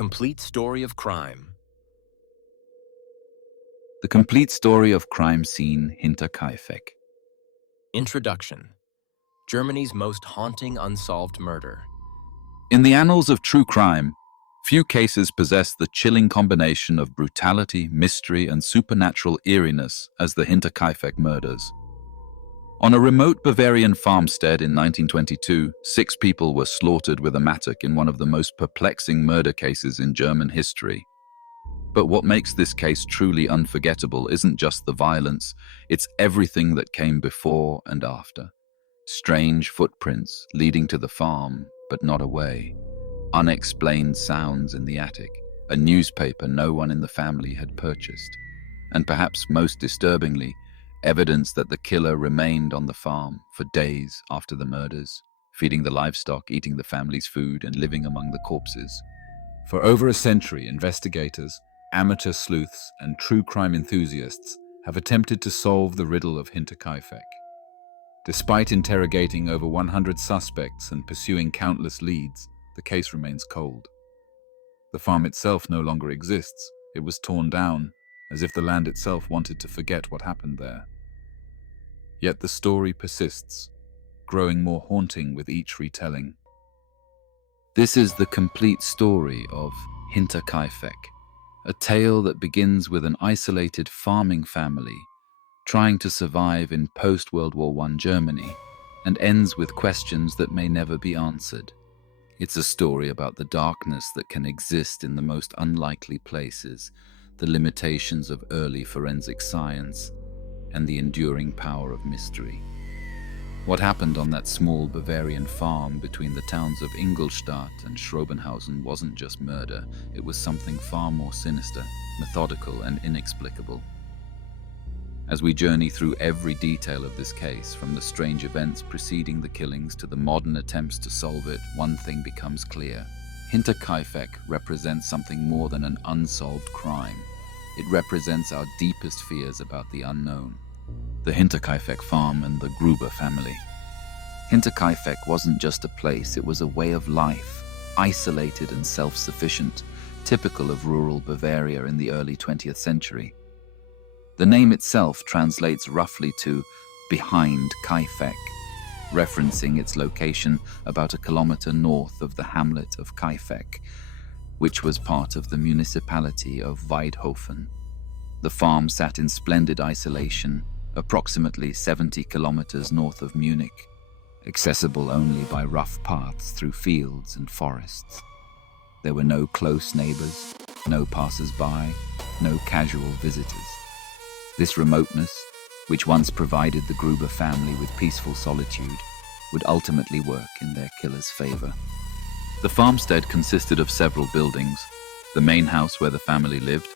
complete story of crime. The complete story of crime scene Hinterkaifeck. Introduction. Germany's most haunting unsolved murder. In the annals of true crime, few cases possess the chilling combination of brutality, mystery, and supernatural eeriness as the Hinterkaifeck murders. On a remote Bavarian farmstead in 1922, 6 people were slaughtered with a mattock in one of the most perplexing murder cases in German history. But what makes this case truly unforgettable isn't just the violence, it's everything that came before and after. Strange footprints leading to the farm, but not away. Unexplained sounds in the attic, a newspaper no one in the family had purchased. And perhaps most disturbingly, evidence that the killer remained on the farm for days after the murders, feeding the livestock, eating the family's food, and living among the corpses. For over a century, investigators, amateur sleuths, and true crime enthusiasts have attempted to solve the riddle of Hinterkaifeck. Despite interrogating over 100 suspects and pursuing countless leads, the case remains cold. The farm itself no longer exists. It was torn down, as if the land itself wanted to forget what happened there. Yet the story persists, growing more haunting with each retelling. This is the complete story of Hinterkaifeck, a tale that begins with an isolated farming family trying to survive in post-World War I Germany and ends with questions that may never be answered. It's a story about the darkness that can exist in the most unlikely places, the limitations of early forensic science, and the enduring power of mystery. What happened on that small Bavarian farm between the towns of Ingolstadt and Schrobenhausen wasn't just murder, it was something far more sinister, methodical, and inexplicable. As we journey through every detail of this case, from the strange events preceding the killings to the modern attempts to solve it, one thing becomes clear. Hinterkaifeck represents something more than an unsolved crime. It represents our deepest fears about the unknown. The Hinterkaifeck farm and the Gruber family. Hinterkaifeck wasn't just a place, it was a way of life, isolated and self-sufficient, typical of rural Bavaria in the early 20th century. The name itself translates roughly to behind Kaifeck, referencing its location about a kilometer north of the hamlet of Kaifeck, which was part of the municipality of Weidhofen. The farm sat in splendid isolation, approximately 70 kilometers north of Munich, accessible only by rough paths through fields and forests. There were no close neighbors, no passers-by, no casual visitors. This remoteness, which once provided the Gruber family with peaceful solitude, would ultimately work in their killer's favor. The farmstead consisted of several buildings: the main house where the family lived,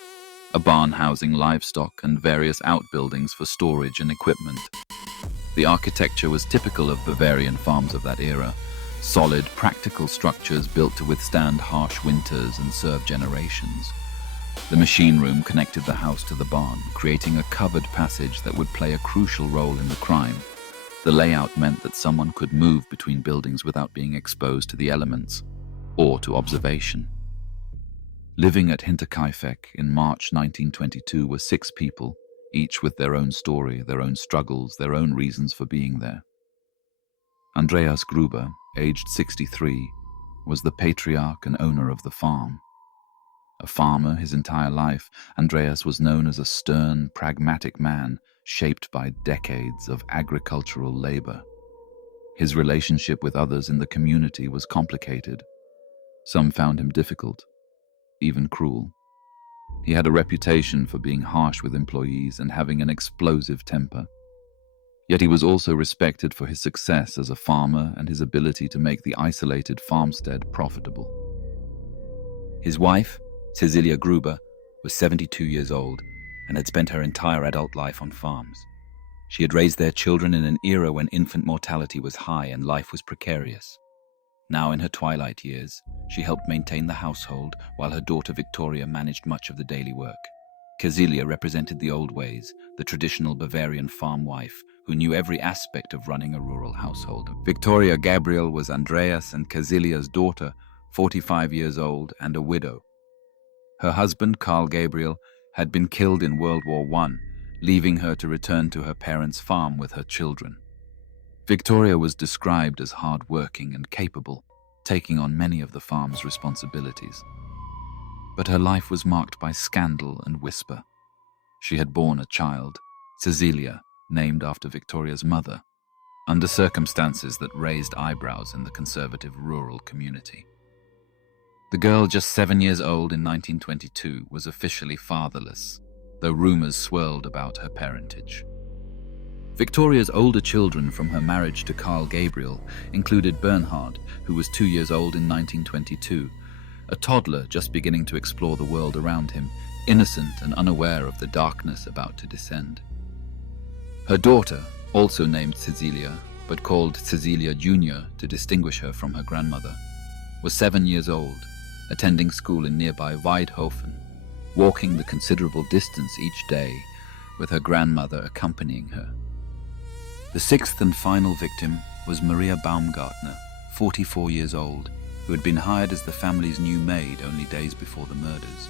a barn housing livestock, and various outbuildings for storage and equipment. The architecture was typical of Bavarian farms of that era: solid, practical structures built to withstand harsh winters and serve generations. The machine room connected the house to the barn, creating a covered passage that would play a crucial role in the crime. The layout meant that someone could move between buildings without being exposed to the elements or to observation. Living at Hinterkaifeck in March 1922 were 6 people, each with their own story, their own struggles, their own reasons for being there. Andreas Gruber, aged 63, was the patriarch and owner of the farm. A farmer his entire life, Andreas was known as a stern, pragmatic man shaped by decades of agricultural labor. His relationship with others in the community was complicated. Some found him difficult, even cruel. He had a reputation for being harsh with employees and having an explosive temper. Yet he was also respected for his success as a farmer and his ability to make the isolated farmstead profitable. His wife, Cecilia Gruber, was 72 years old and had spent her entire adult life on farms. She had raised their children in an era when infant mortality was high and life was precarious. Now in her twilight years, she helped maintain the household while her daughter Victoria managed much of the daily work. Cecilia represented the old ways, the traditional Bavarian farm wife who knew every aspect of running a rural household. Victoria Gabriel was Andreas and Cecilia's daughter, 45 years old and a widow, Her husband, Carl Gabriel, had been killed in World War I, leaving her to return to her parents' farm with her children. Victoria was described as hard-working and capable, taking on many of the farm's responsibilities. But her life was marked by scandal and whisper. She had borne a child, Cecilia, named after Victoria's mother, under circumstances that raised eyebrows in the conservative rural community. The girl, just 7 years old in 1922, was officially fatherless, though rumors swirled about her parentage. Victoria's older children from her marriage to Carl Gabriel included Bernhard, who was 2 years old in 1922, a toddler just beginning to explore the world around him, innocent and unaware of the darkness about to descend. Her daughter, also named Cecilia, but called Cecilia Jr. to distinguish her from her grandmother, was 7 years old, attending school in nearby Weidhofen, walking the considerable distance each day, with her grandmother accompanying her. The sixth and final victim was Maria Baumgartner, 44 years old, who had been hired as the family's new maid only days before the murders.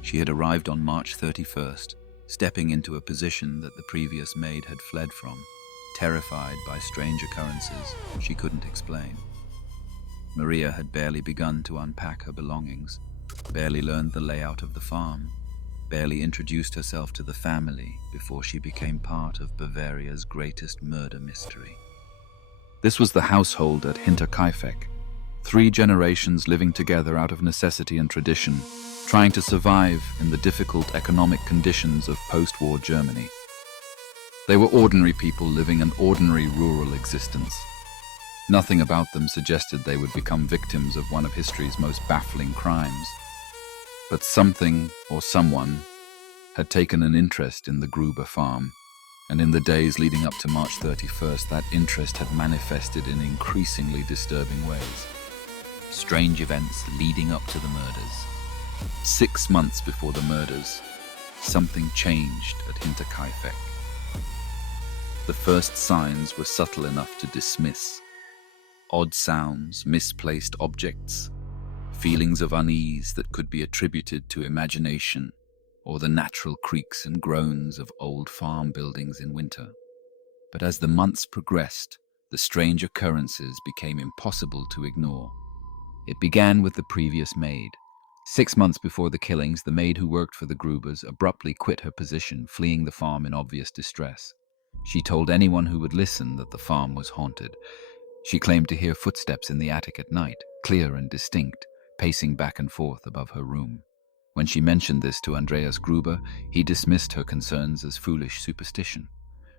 She had arrived on March 31st, stepping into a position that the previous maid had fled from, terrified by strange occurrences she couldn't explain. Maria had barely begun to unpack her belongings, barely learned the layout of the farm, barely introduced herself to the family before she became part of Bavaria's greatest murder mystery. This was the household at Hinterkaifeck, 3 generations living together out of necessity and tradition, trying to survive in the difficult economic conditions of post-war Germany. They were ordinary people living an ordinary rural existence. Nothing about them suggested they would become victims of one of history's most baffling crimes. But something or someone had taken an interest in the Gruber farm, and in the days leading up to March 31st, that interest had manifested in increasingly disturbing ways. Strange events leading up to the murders. 6 months before the murders, something changed at Hinterkaifeck. The first signs were subtle enough to dismiss. Odd sounds, misplaced objects, feelings of unease that could be attributed to imagination or the natural creaks and groans of old farm buildings in winter. But as the months progressed, the strange occurrences became impossible to ignore. It began with the previous maid. 6 months before the killings, the maid who worked for the Grubers abruptly quit her position, fleeing the farm in obvious distress. She told anyone who would listen that the farm was haunted. She claimed to hear footsteps in the attic at night, clear and distinct, pacing back and forth above her room. When she mentioned this to Andreas Gruber, he dismissed her concerns as foolish superstition.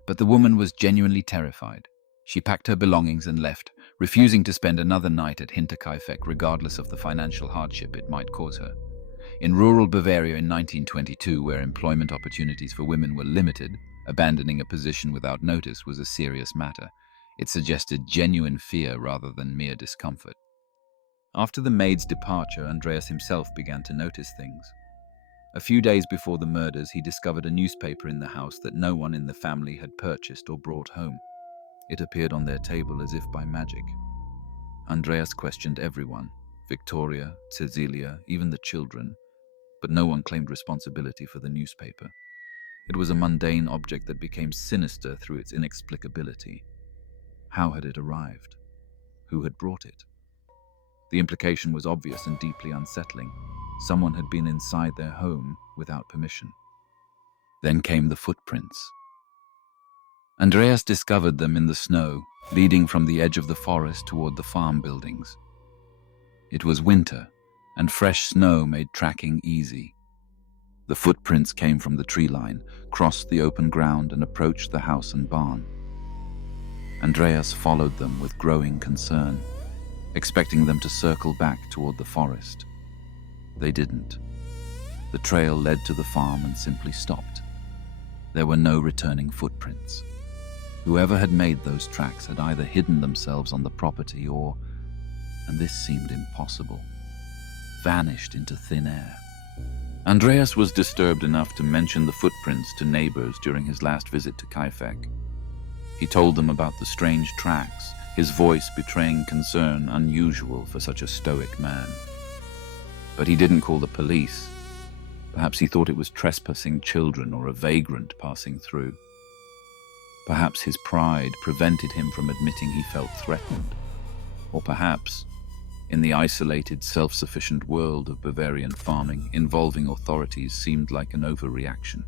But the woman was genuinely terrified. She packed her belongings and left, refusing to spend another night at Hinterkaifeck regardless of the financial hardship it might cause her. In rural Bavaria in 1922, where employment opportunities for women were limited, abandoning a position without notice was a serious matter. It suggested genuine fear rather than mere discomfort. After the maid's departure, Andreas himself began to notice things. A few days before the murders, he discovered a newspaper in the house that no one in the family had purchased or brought home. It appeared on their table as if by magic. Andreas questioned everyone, Victoria, Cecilia, even the children, but no one claimed responsibility for the newspaper. It was a mundane object that became sinister through its inexplicability. How had it arrived? Who had brought it? The implication was obvious and deeply unsettling. Someone had been inside their home without permission. Then came the footprints. Andreas discovered them in the snow, leading from the edge of the forest toward the farm buildings. It was winter, and fresh snow made tracking easy. The footprints came from the tree line, crossed the open ground, and approached the house and barn. Andreas followed them with growing concern, expecting them to circle back toward the forest. They didn't. The trail led to the farm and simply stopped. There were no returning footprints. Whoever had made those tracks had either hidden themselves on the property or, and this seemed impossible, vanished into thin air. Andreas was disturbed enough to mention the footprints to neighbors during his last visit to Kaifeck. He told them about the strange tracks, his voice betraying concern unusual for such a stoic man. But he didn't call the police, Perhaps he thought it was trespassing children or a vagrant passing through. Perhaps his pride prevented him from admitting he felt threatened. Or perhaps, in the isolated, self-sufficient world of Bavarian farming, involving authorities seemed like an overreaction.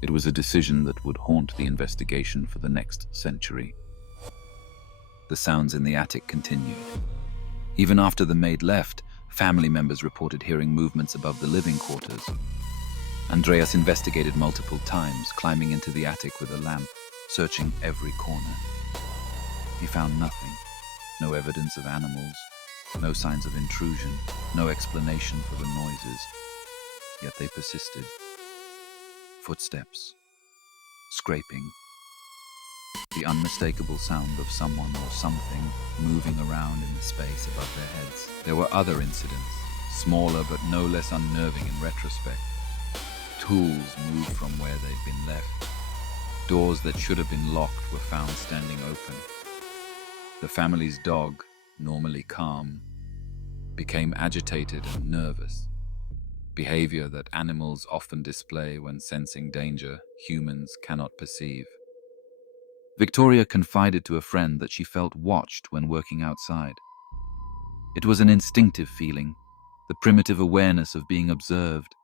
It was a decision that would haunt the investigation for the next century. The sounds in the attic continued. Even after the maid left, family members reported hearing movements above the living quarters. Andreas investigated multiple times, climbing into the attic with a lamp, searching every corner. He found nothing. No evidence of animals, no signs of intrusion, no explanation for the noises. Yet they persisted. Footsteps, scraping, the unmistakable sound of someone or something moving around in the space above their heads. There were other incidents, smaller but no less unnerving in retrospect. Tools moved from where they'd been left. Doors that should have been locked were found standing open. The family's dog, normally calm, became agitated and nervous. Behavior that animals often display when sensing danger humans cannot perceive. Victoria confided to a friend that she felt watched when working outside. It was an instinctive feeling, the primitive awareness of being observed,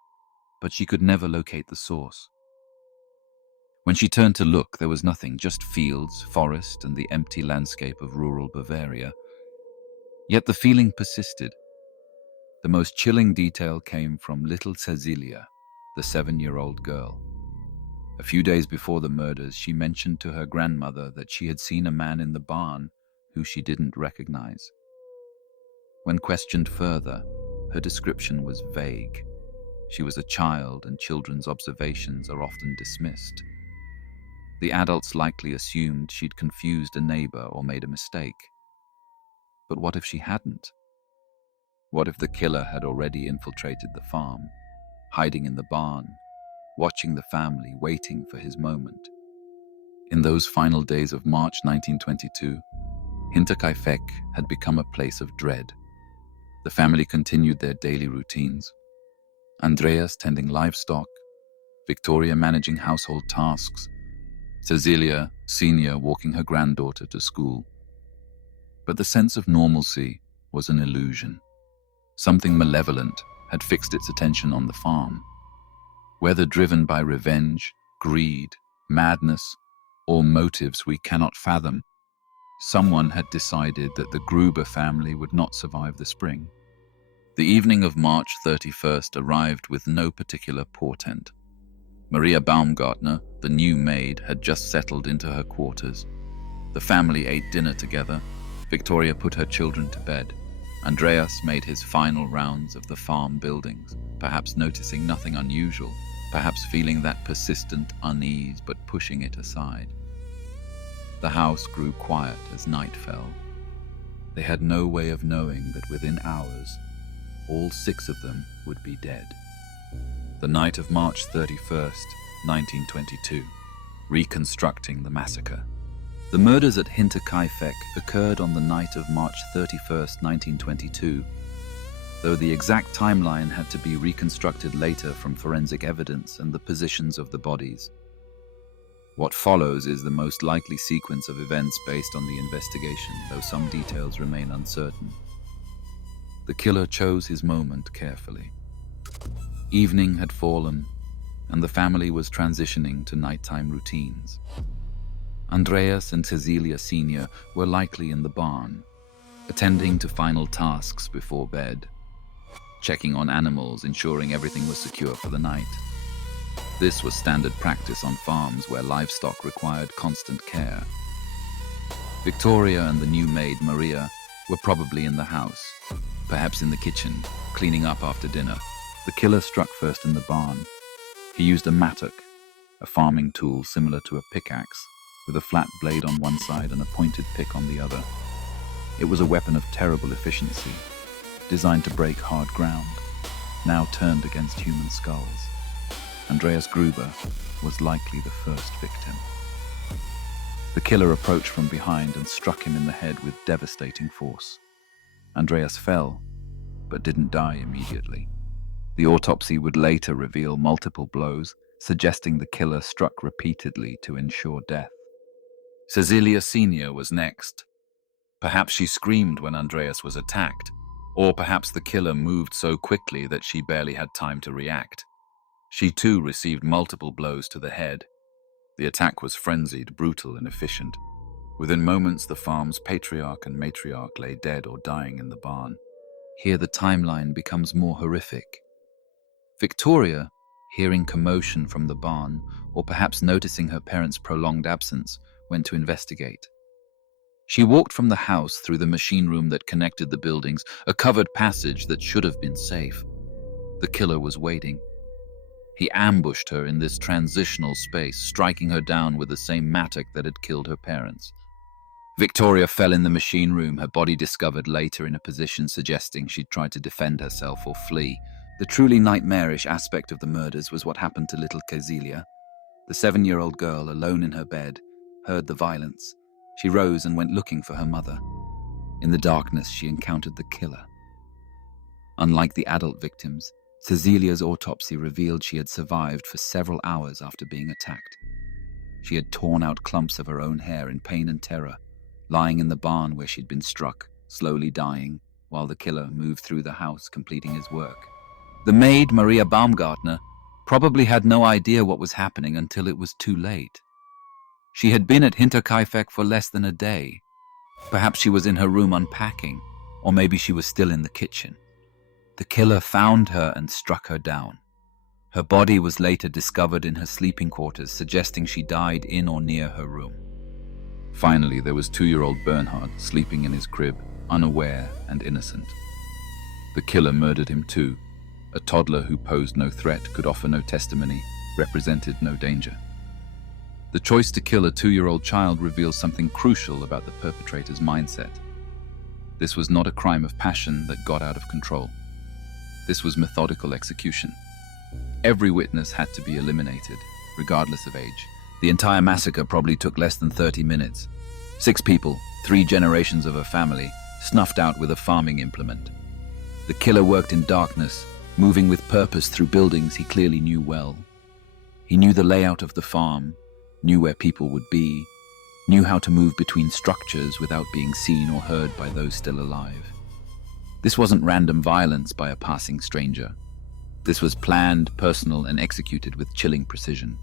but she could never locate the source. When she turned to look, there was nothing, just fields, forest, and the empty landscape of rural Bavaria. Yet the feeling persisted. The most chilling detail came from little Cecilia, the 7-year-old girl. A few days before the murders, she mentioned to her grandmother that she had seen a man in the barn who she didn't recognize. When questioned further, her description was vague. She was a child, and children's observations are often dismissed. The adults likely assumed she'd confused a neighbor or made a mistake. But what if she hadn't? What if the killer had already infiltrated the farm, hiding in the barn, watching the family, waiting for his moment? In those final days of March 1922, Hinterkaifeck had become a place of dread. The family continued their daily routines. Andreas tending livestock, Victoria managing household tasks, Cecilia, senior, walking her granddaughter to school. But the sense of normalcy was an illusion. Something malevolent had fixed its attention on the farm. Whether driven by revenge, greed, madness, or motives we cannot fathom, someone had decided that the Gruber family would not survive the spring. The evening of March 31st arrived with no particular portent. Maria Baumgartner, the new maid, had just settled into her quarters. The family ate dinner together. Victoria put her children to bed. Andreas made his final rounds of the farm buildings, perhaps noticing nothing unusual, perhaps feeling that persistent unease but pushing it aside. The house grew quiet as night fell. They had no way of knowing that within hours, all 6 of them would be dead. The night of March 31st, 1922, reconstructing the massacre. The murders at Hinterkaifeck occurred on the night of March 31st, 1922, though the exact timeline had to be reconstructed later from forensic evidence and the positions of the bodies. What follows is the most likely sequence of events based on the investigation, though some details remain uncertain. The killer chose his moment carefully. Evening had fallen, and the family was transitioning to nighttime routines. Andreas and Cecilia Sr. were likely in the barn, attending to final tasks before bed, checking on animals, ensuring everything was secure for the night. This was standard practice on farms where livestock required constant care. Victoria and the new maid, Maria, were probably in the house, perhaps in the kitchen, cleaning up after dinner. The killer struck first in the barn. He used a mattock, a farming tool similar to a pickaxe, with a flat blade on one side and a pointed pick on the other. It was a weapon of terrible efficiency, designed to break hard ground, now turned against human skulls. Andreas Gruber was likely the first victim. The killer approached from behind and struck him in the head with devastating force. Andreas fell, but didn't die immediately. The autopsy would later reveal multiple blows, suggesting the killer struck repeatedly to ensure death. Cecilia Sr. was next. Perhaps she screamed when Andreas was attacked, or perhaps the killer moved so quickly that she barely had time to react. She too received multiple blows to the head. The attack was frenzied, brutal, and efficient. Within moments, the farm's patriarch and matriarch lay dead or dying in the barn. Here the timeline becomes more horrific. Victoria, hearing commotion from the barn, or perhaps noticing her parents' prolonged absence, went to investigate. She walked from the house through the machine room that connected the buildings, a covered passage that should have been safe. The killer was waiting. He ambushed her in this transitional space, striking her down with the same mattock that had killed her parents. Victoria fell in the machine room, her body discovered later in a position suggesting she'd tried to defend herself or flee. The truly nightmarish aspect of the murders was what happened to little Cecilia. The 7-year-old girl, alone in her bed, heard the violence. She rose and went looking for her mother. In the darkness, she encountered the killer. Unlike the adult victims, Cecilia's autopsy revealed she had survived for several hours after being attacked. She had torn out clumps of her own hair in pain and terror, lying in the barn where she'd been struck, slowly dying, while the killer moved through the house, completing his work. The maid, Maria Baumgartner, probably had no idea what was happening until it was too late. She had been at Hinterkaifeck for less than a day. Perhaps she was in her room unpacking, or maybe she was still in the kitchen. The killer found her and struck her down. Her body was later discovered in her sleeping quarters, suggesting she died in or near her room. Finally, there was 2-year-old Bernhard sleeping in his crib, unaware and innocent. The killer murdered him too. A toddler who posed no threat, could offer no testimony, represented no danger. The choice to kill a 2-year-old child reveals something crucial about the perpetrator's mindset. This was not a crime of passion that got out of control. This was methodical execution. Every witness had to be eliminated, regardless of age. The entire massacre probably took less than 30 minutes. 6 people, 3 generations of a family, snuffed out with a farming implement. The killer worked in darkness, moving with purpose through buildings he clearly knew well. He knew the layout of the farm, knew where people would be, knew how to move between structures without being seen or heard by those still alive. This wasn't random violence by a passing stranger. This was planned, personal, and executed with chilling precision.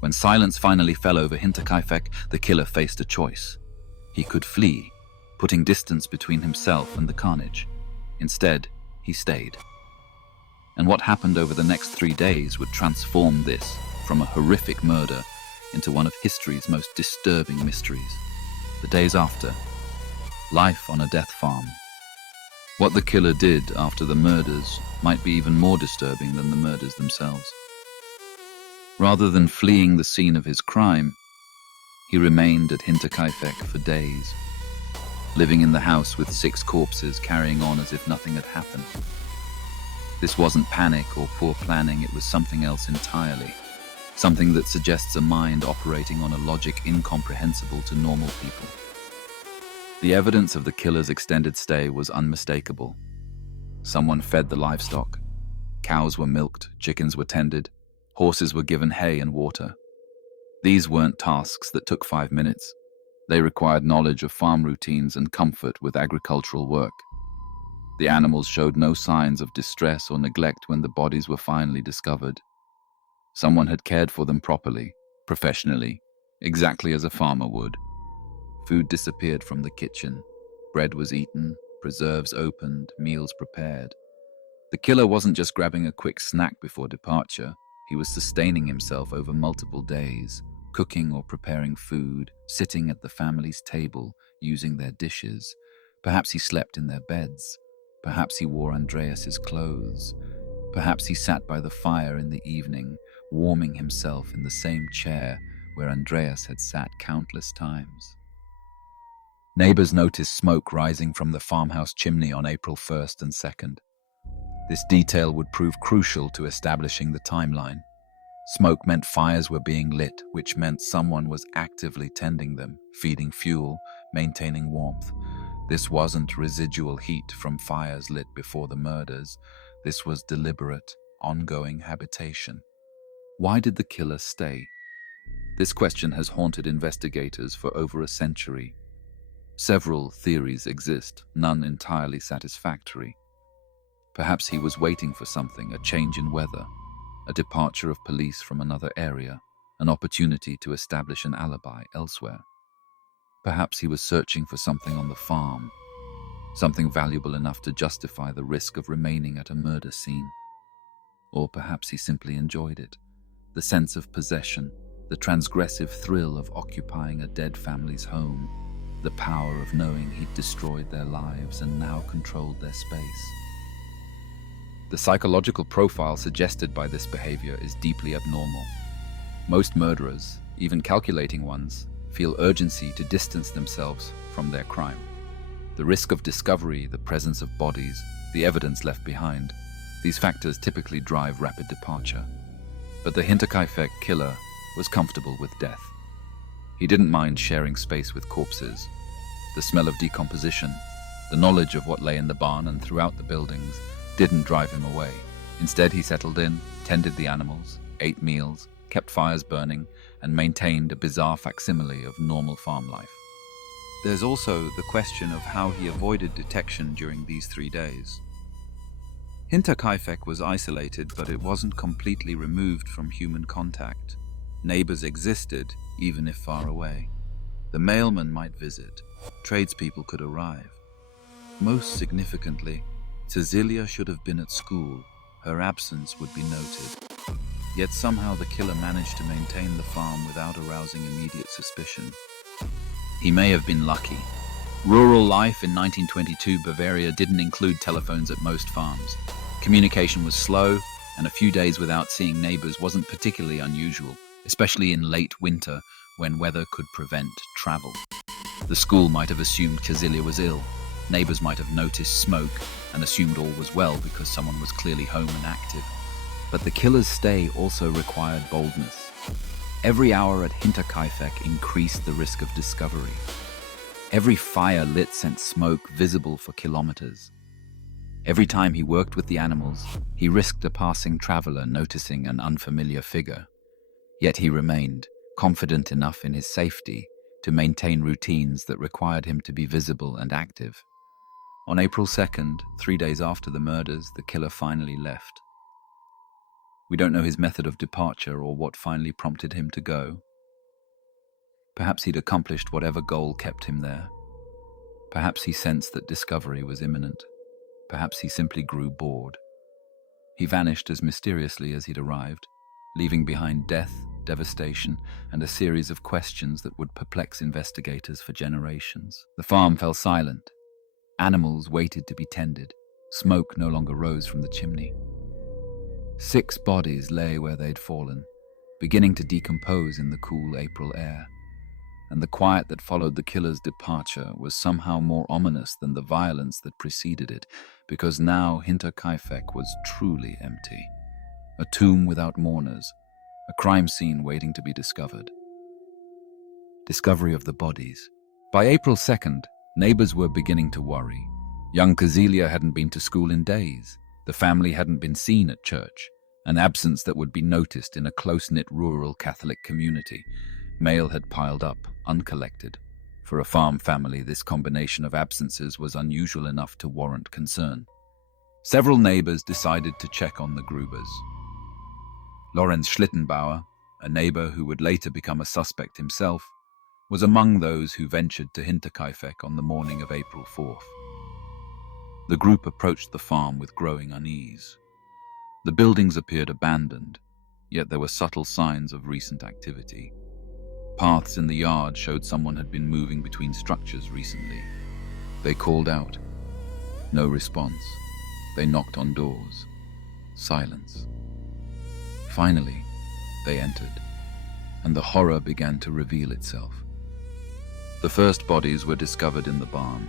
When silence finally fell over Hinterkaifeck, the killer faced a choice. He could flee, putting distance between himself and the carnage. Instead, he stayed. And what happened over the next 3 days would transform this from a horrific murder into one of history's most disturbing mysteries. The days after, life on a death farm. What the killer did after the murders might be even more disturbing than the murders themselves. Rather than fleeing the scene of his crime, he remained at Hinterkaifeck for days, living in the house with 6 corpses, carrying on as if nothing had happened. This wasn't panic or poor planning, it was something else entirely. Something that suggests a mind operating on a logic incomprehensible to normal people. The evidence of the killer's extended stay was unmistakable. Someone fed the livestock. Cows were milked, chickens were tended, horses were given hay and water. These weren't tasks that took 5 minutes. They required knowledge of farm routines and comfort with agricultural work. The animals showed no signs of distress or neglect when the bodies were finally discovered. Someone had cared for them properly, professionally, exactly as a farmer would. Food disappeared from the kitchen. Bread was eaten, preserves opened, meals prepared. The killer wasn't just grabbing a quick snack before departure. He was sustaining himself over multiple days, cooking or preparing food, sitting at the family's table, using their dishes. Perhaps he slept in their beds. Perhaps he wore Andreas's clothes. Perhaps he sat by the fire in the evening, warming himself in the same chair where Andreas had sat countless times. Neighbors noticed smoke rising from the farmhouse chimney on April 1st and 2nd. This detail would prove crucial to establishing the timeline. Smoke meant fires were being lit, which meant someone was actively tending them, feeding fuel, maintaining warmth. This wasn't residual heat from fires lit before the murders. This was deliberate, ongoing habitation. Why did the killer stay? This question has haunted investigators for over a century. Several theories exist, none entirely satisfactory. Perhaps he was waiting for something, a change in weather, a departure of police from another area, an opportunity to establish an alibi elsewhere. Perhaps he was searching for something on the farm, something valuable enough to justify the risk of remaining at a murder scene. Or perhaps he simply enjoyed it, the sense of possession, the transgressive thrill of occupying a dead family's home, the power of knowing he'd destroyed their lives and now controlled their space. The psychological profile suggested by this behavior is deeply abnormal. Most murderers, even calculating ones, feel urgency to distance themselves from their crime. The risk of discovery, the presence of bodies, the evidence left behind, these factors typically drive rapid departure. But the Hinterkaifeck killer was comfortable with death. He didn't mind sharing space with corpses. The smell of decomposition, the knowledge of what lay in the barn and throughout the buildings, didn't drive him away. Instead, he settled in, tended the animals, ate meals, kept fires burning, and maintained a bizarre facsimile of normal farm life. There's also the question of how he avoided detection during these 3 days. Hinterkaifeck was isolated, but it wasn't completely removed from human contact. Neighbors existed, even if far away. The mailman might visit. Tradespeople could arrive. Most significantly, Cecilia should have been at school. Her absence would be noted. Yet somehow the killer managed to maintain the farm without arousing immediate suspicion. He may have been lucky. Rural life in 1922 Bavaria didn't include telephones at most farms. Communication was slow, and a few days without seeing neighbors wasn't particularly unusual, especially in late winter when weather could prevent travel. The school might have assumed Cecilia was ill. Neighbors might have noticed smoke and assumed all was well because someone was clearly home and active. But the killer's stay also required boldness. Every hour at Hinterkaifeck increased the risk of discovery. Every fire lit sent smoke visible for kilometers. Every time he worked with the animals, he risked a passing traveler noticing an unfamiliar figure. Yet he remained confident enough in his safety to maintain routines that required him to be visible and active. On April 2nd, 3 days after the murders, the killer finally left. We don't know his method of departure or what finally prompted him to go. Perhaps he'd accomplished whatever goal kept him there. Perhaps he sensed that discovery was imminent. Perhaps he simply grew bored. He vanished as mysteriously as he'd arrived, leaving behind death, devastation, and a series of questions that would perplex investigators for generations. The farm fell silent. Animals waited to be tended. Smoke no longer rose from the chimney. 6 bodies lay where they'd fallen, beginning to decompose in the cool April air. And the quiet that followed the killer's departure was somehow more ominous than the violence that preceded it, because now Hinterkaifeck was truly empty. A tomb without mourners, a crime scene waiting to be discovered. Discovery of the bodies. By April 2nd, neighbors were beginning to worry. Young Cecilia hadn't been to school in days. The family hadn't been seen at church, an absence that would be noticed in a close-knit rural Catholic community. Mail had piled up, uncollected. For a farm family, this combination of absences was unusual enough to warrant concern. Several neighbors decided to check on the Grubers. Lorenz Schlittenbauer, a neighbor who would later become a suspect himself, was among those who ventured to Hinterkaifeck on the morning of April 4th. The group approached the farm with growing unease. The buildings appeared abandoned, yet there were subtle signs of recent activity. Paths in the yard showed someone had been moving between structures recently. They called out. No response. They knocked on doors. Silence. Finally, they entered, and the horror began to reveal itself. The first bodies were discovered in the barn.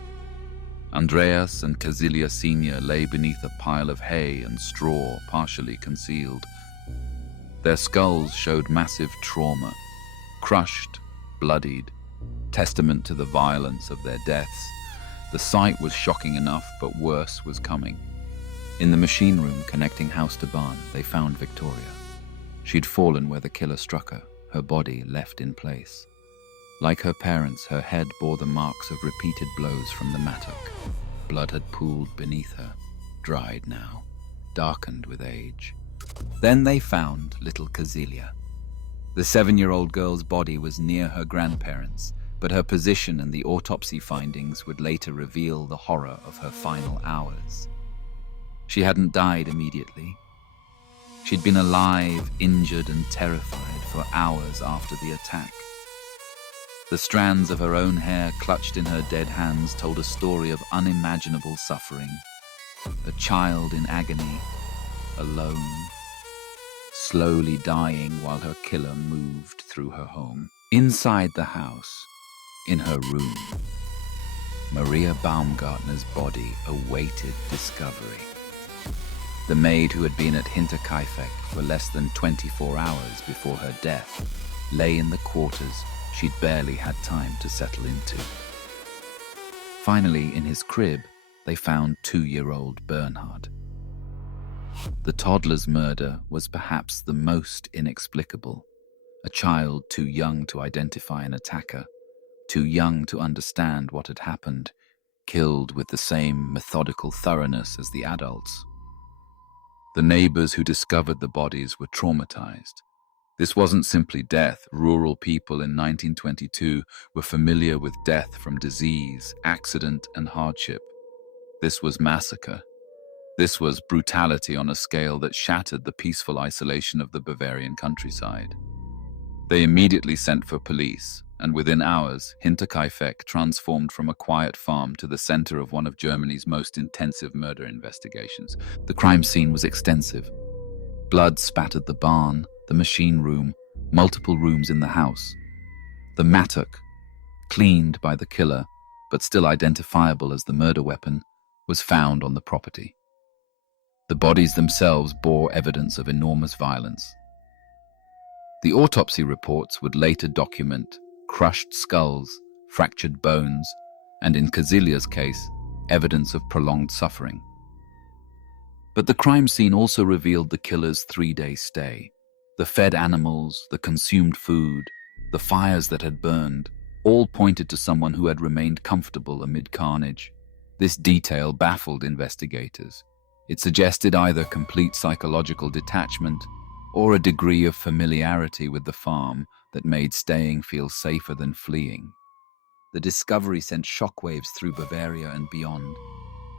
Andreas and Cecilia Sr. lay beneath a pile of hay and straw partially concealed. Their skulls showed massive trauma, crushed, bloodied, testament to the violence of their deaths. The sight was shocking enough, but worse was coming. In the machine room connecting house to barn, they found Victoria. She'd fallen where the killer struck her body left in place. Like her parents, her head bore the marks of repeated blows from the mattock. Blood had pooled beneath her, dried now, darkened with age. Then they found little Kazilia. The 7-year-old girl's body was near her grandparents', but her position and the autopsy findings would later reveal the horror of her final hours. She hadn't died immediately. She'd been alive, injured, and terrified for hours after the attack. The strands of her own hair clutched in her dead hands told a story of unimaginable suffering. A child in agony, alone, slowly dying while her killer moved through her home. Inside the house, in her room, Maria Baumgartner's body awaited discovery. The maid who had been at Hinterkaifeck for less than 24 hours before her death lay in the quarters she'd barely had time to settle into. Finally, in his crib, they found 2-year-old Bernhard. The toddler's murder was perhaps the most inexplicable. A child too young to identify an attacker, too young to understand what had happened, killed with the same methodical thoroughness as the adults. The neighbors who discovered the bodies were traumatized. This wasn't simply death. Rural people in 1922 were familiar with death from disease, accident, and hardship. This was massacre. This was brutality on a scale that shattered the peaceful isolation of the Bavarian countryside. They immediately sent for police, and within hours, Hinterkaifeck transformed from a quiet farm to the center of one of Germany's most intensive murder investigations. The crime scene was extensive. Blood spattered the barn, the machine room, multiple rooms in the house. The mattock, cleaned by the killer, but still identifiable as the murder weapon, was found on the property. The bodies themselves bore evidence of enormous violence. The autopsy reports would later document crushed skulls, fractured bones, and in Kazilia's case, evidence of prolonged suffering. But the crime scene also revealed the killer's 3-day stay. The fed animals, the consumed food, the fires that had burned, all pointed to someone who had remained comfortable amid carnage. This detail baffled investigators. It suggested either complete psychological detachment or a degree of familiarity with the farm that made staying feel safer than fleeing. The discovery sent shockwaves through Bavaria and beyond.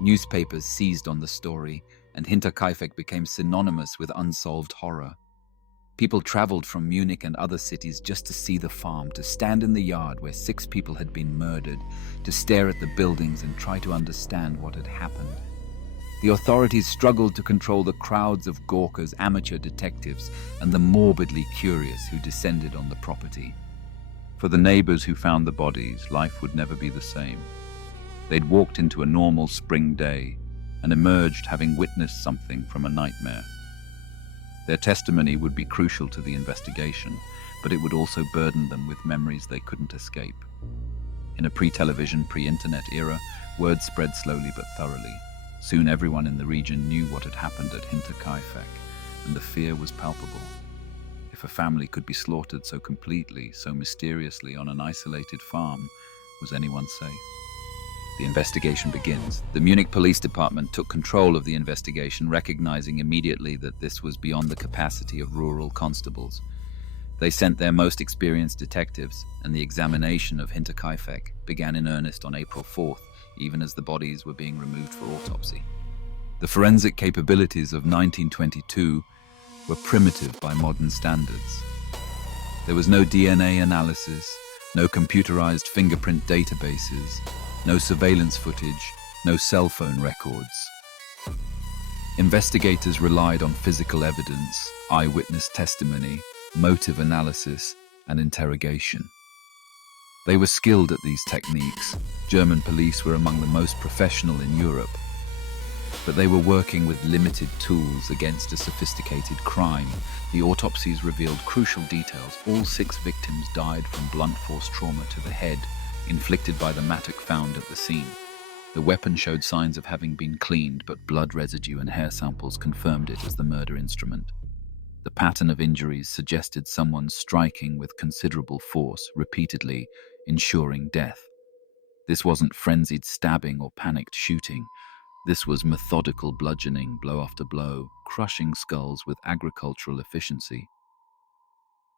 Newspapers seized on the story, and Hinterkaifeck became synonymous with unsolved horror. People traveled from Munich and other cities just to see the farm, to stand in the yard where 6 people had been murdered, to stare at the buildings and try to understand what had happened. The authorities struggled to control the crowds of gawkers, amateur detectives, and the morbidly curious who descended on the property. For the neighbors who found the bodies, life would never be the same. They'd walked into a normal spring day and emerged having witnessed something from a nightmare. Their testimony would be crucial to the investigation, but it would also burden them with memories they couldn't escape. In a pre-television, pre-internet era, word spread slowly but thoroughly. Soon everyone in the region knew what had happened at Hinterkaifeck, and the fear was palpable. If a family could be slaughtered so completely, so mysteriously on an isolated farm, was anyone safe? The investigation begins. The Munich Police Department took control of the investigation, recognizing immediately that this was beyond the capacity of rural constables. They sent their most experienced detectives, and the examination of Hinterkaifeck began in earnest on April 4th, even as the bodies were being removed for autopsy. The forensic capabilities of 1922 were primitive by modern standards. There was no DNA analysis, no computerized fingerprint databases, no surveillance footage, no cell phone records. Investigators relied on physical evidence, eyewitness testimony, motive analysis, and interrogation. They were skilled at these techniques. German police were among the most professional in Europe. But they were working with limited tools against a sophisticated crime. The autopsies revealed crucial details. All 6 victims died from blunt force trauma to the head, inflicted by the mattock found at the scene. The weapon showed signs of having been cleaned, but blood residue and hair samples confirmed it as the murder instrument. The pattern of injuries suggested someone striking with considerable force, repeatedly, ensuring death. This wasn't frenzied stabbing or panicked shooting. This was methodical bludgeoning, blow after blow, crushing skulls with agricultural efficiency.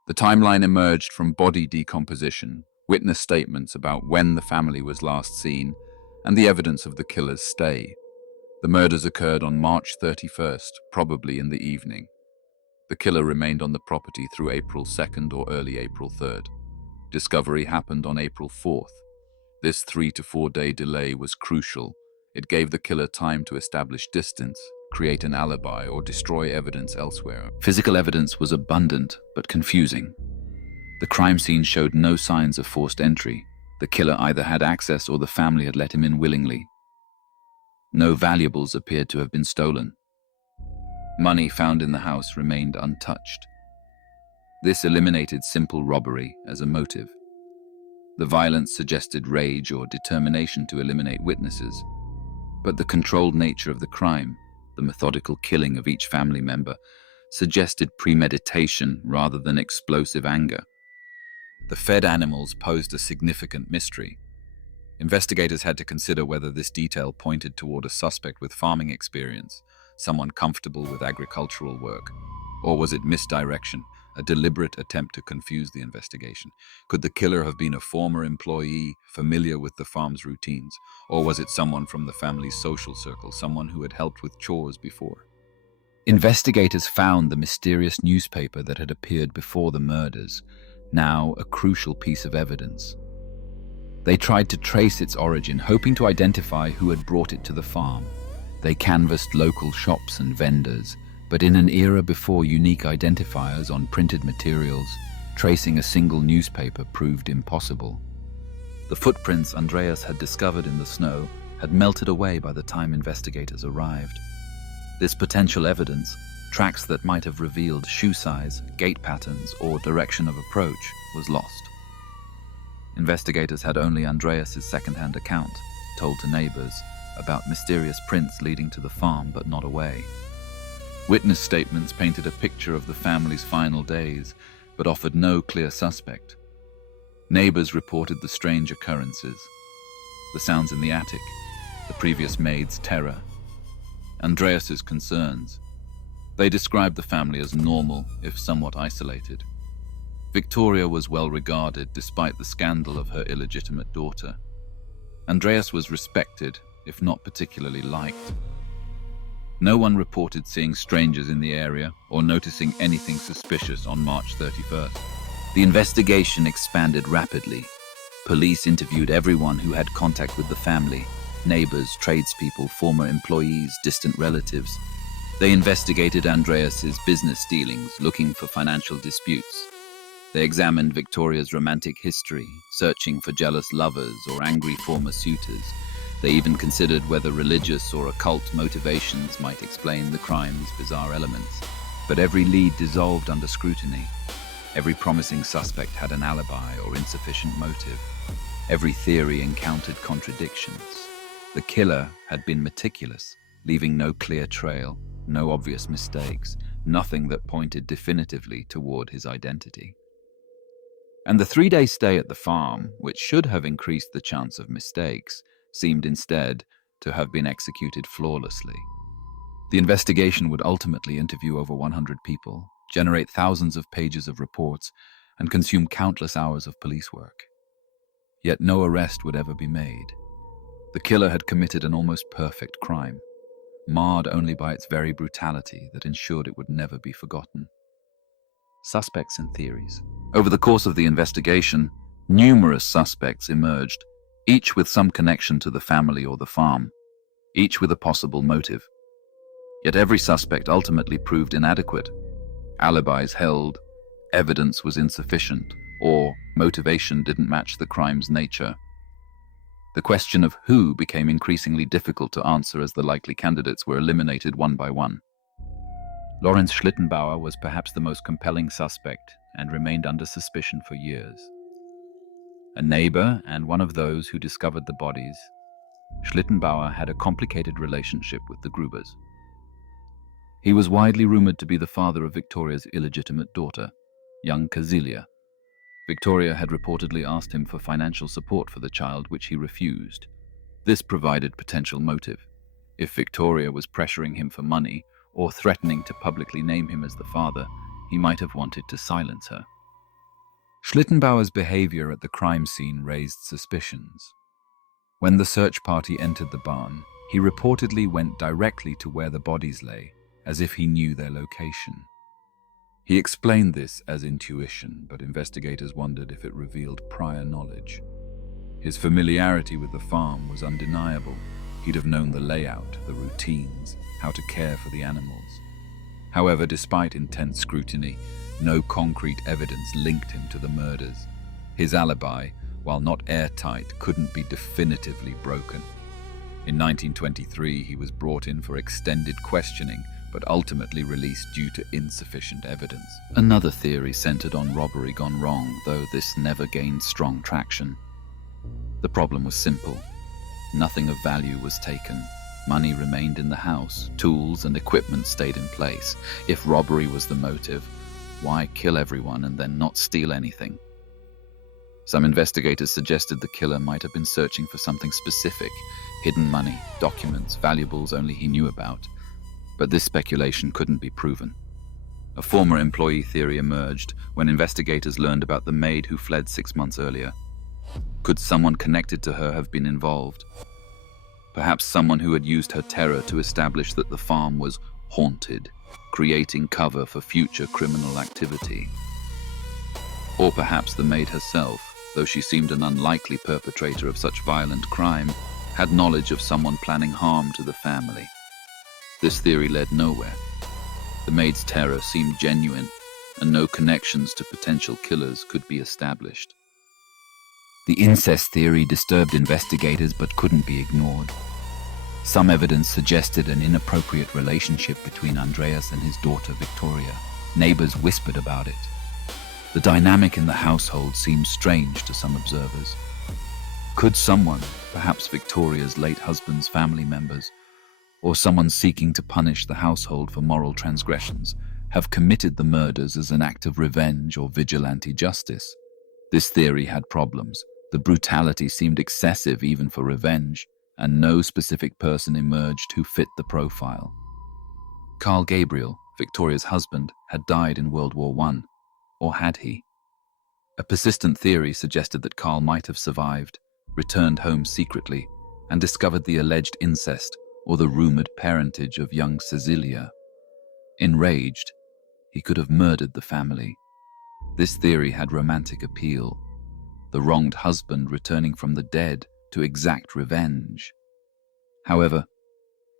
The timeline emerged from body decomposition, witness statements about when the family was last seen, and the evidence of the killer's stay. The murders occurred on March 31st, probably in the evening. The killer remained on the property through April 2nd or early April 3rd. Discovery happened on April 4th. This 3 to 4 day delay was crucial. It gave the killer time to establish distance, create an alibi, or destroy evidence elsewhere. Physical evidence was abundant but confusing. The crime scene showed no signs of forced entry. The killer either had access or the family had let him in willingly. No valuables appeared to have been stolen. Money found in the house remained untouched. This eliminated simple robbery as a motive. The violence suggested rage or determination to eliminate witnesses, but the controlled nature of the crime, the methodical killing of each family member, suggested premeditation rather than explosive anger. The fed animals posed a significant mystery. Investigators had to consider whether this detail pointed toward a suspect with farming experience, someone comfortable with agricultural work, or was it misdirection, a deliberate attempt to confuse the investigation? Could the killer have been a former employee familiar with the farm's routines, or was it someone from the family's social circle, someone who had helped with chores before? Investigators found the mysterious newspaper that had appeared before the murders, now a crucial piece of evidence. They tried to trace its origin, hoping to identify who had brought it to the farm. They canvassed local shops and vendors, but in an era before unique identifiers on printed materials, tracing a single newspaper proved impossible. The footprints Andreas had discovered in the snow had melted away by the time investigators arrived. This potential evidence, tracks that might have revealed shoe size, gait patterns, or direction of approach, was lost. Investigators had only Andreas's second-hand account, told to neighbors, about mysterious prints leading to the farm but not away. Witness statements painted a picture of the family's final days, but offered no clear suspect. Neighbors reported the strange occurrences, the sounds in the attic, the previous maid's terror, Andreas's concerns. They described the family as normal, if somewhat isolated. Victoria was well regarded despite the scandal of her illegitimate daughter. Andreas was respected, if not particularly liked. No one reported seeing strangers in the area or noticing anything suspicious on March 31st. The investigation expanded rapidly. Police interviewed everyone who had contact with the family: neighbors, tradespeople, former employees, distant relatives. They investigated Andreas's business dealings, looking for financial disputes. They examined Victoria's romantic history, searching for jealous lovers or angry former suitors. They even considered whether religious or occult motivations might explain the crime's bizarre elements. But every lead dissolved under scrutiny. Every promising suspect had an alibi or insufficient motive. Every theory encountered contradictions. The killer had been meticulous, leaving no clear trail, no obvious mistakes, nothing that pointed definitively toward his identity. And the 3-day stay at the farm, which should have increased the chance of mistakes, seemed instead to have been executed flawlessly. The investigation would ultimately interview over 100 people, generate thousands of pages of reports, and consume countless hours of police work. Yet no arrest would ever be made. The killer had committed an almost perfect crime, marred only by its very brutality that ensured it would never be forgotten. Suspects and theories. Over the course of the investigation, numerous suspects emerged, each with some connection to the family or the farm, each with a possible motive. Yet every suspect ultimately proved inadequate. Alibis held, evidence was insufficient, or motivation didn't match the crime's nature. The question of who became increasingly difficult to answer as the likely candidates were eliminated one by one. Lorenz Schlittenbauer was perhaps the most compelling suspect and remained under suspicion for years. A neighbor and one of those who discovered the bodies, Schlittenbauer had a complicated relationship with the Grubers. He was widely rumored to be the father of Victoria's illegitimate daughter, young Casilia. Victoria had reportedly asked him for financial support for the child, which he refused. This provided potential motive. If Victoria was pressuring him for money or threatening to publicly name him as the father, he might have wanted to silence her. Schlittenbauer's behavior at the crime scene raised suspicions. When the search party entered the barn, he reportedly went directly to where the bodies lay, as if he knew their location. He explained this as intuition, but investigators wondered if it revealed prior knowledge. His familiarity with the farm was undeniable. He'd have known the layout, the routines, how to care for the animals. However, despite intense scrutiny, no concrete evidence linked him to the murders. His alibi, while not airtight, couldn't be definitively broken. In 1923, he was brought in for extended questioning, but ultimately released due to insufficient evidence. Another theory centered on robbery gone wrong, though this never gained strong traction. The problem was simple. Nothing of value was taken. Money remained in the house. Tools and equipment stayed in place. If robbery was the motive, why kill everyone and then not steal anything? Some investigators suggested the killer might have been searching for something specific, hidden money, documents, valuables only he knew about. But this speculation couldn't be proven. A former employee theory emerged when investigators learned about the maid who fled 6 months earlier. Could someone connected to her have been involved? Perhaps someone who had used her terror to establish that the farm was haunted, creating cover for future criminal activity. Or perhaps the maid herself, though she seemed an unlikely perpetrator of such violent crime, had knowledge of someone planning harm to the family. This theory led nowhere. The maid's terror seemed genuine, and no connections to potential killers could be established. The incest theory disturbed investigators but couldn't be ignored. Some evidence suggested an inappropriate relationship between Andreas and his daughter Victoria. Neighbors whispered about it. The dynamic in the household seemed strange to some observers. Could someone, perhaps Victoria's late husband's family members, or someone seeking to punish the household for moral transgressions, have committed the murders as an act of revenge or vigilante justice? This theory had problems. The brutality seemed excessive even for revenge, and no specific person emerged who fit the profile. Carl Gabriel, Victoria's husband, had died in World War I, or had he? A persistent theory suggested that Carl might have survived, returned home secretly, and discovered the alleged incest or the rumored parentage of young Cecilia. Enraged, he could have murdered the family. This theory had romantic appeal. The wronged husband returning from the dead to exact revenge. However,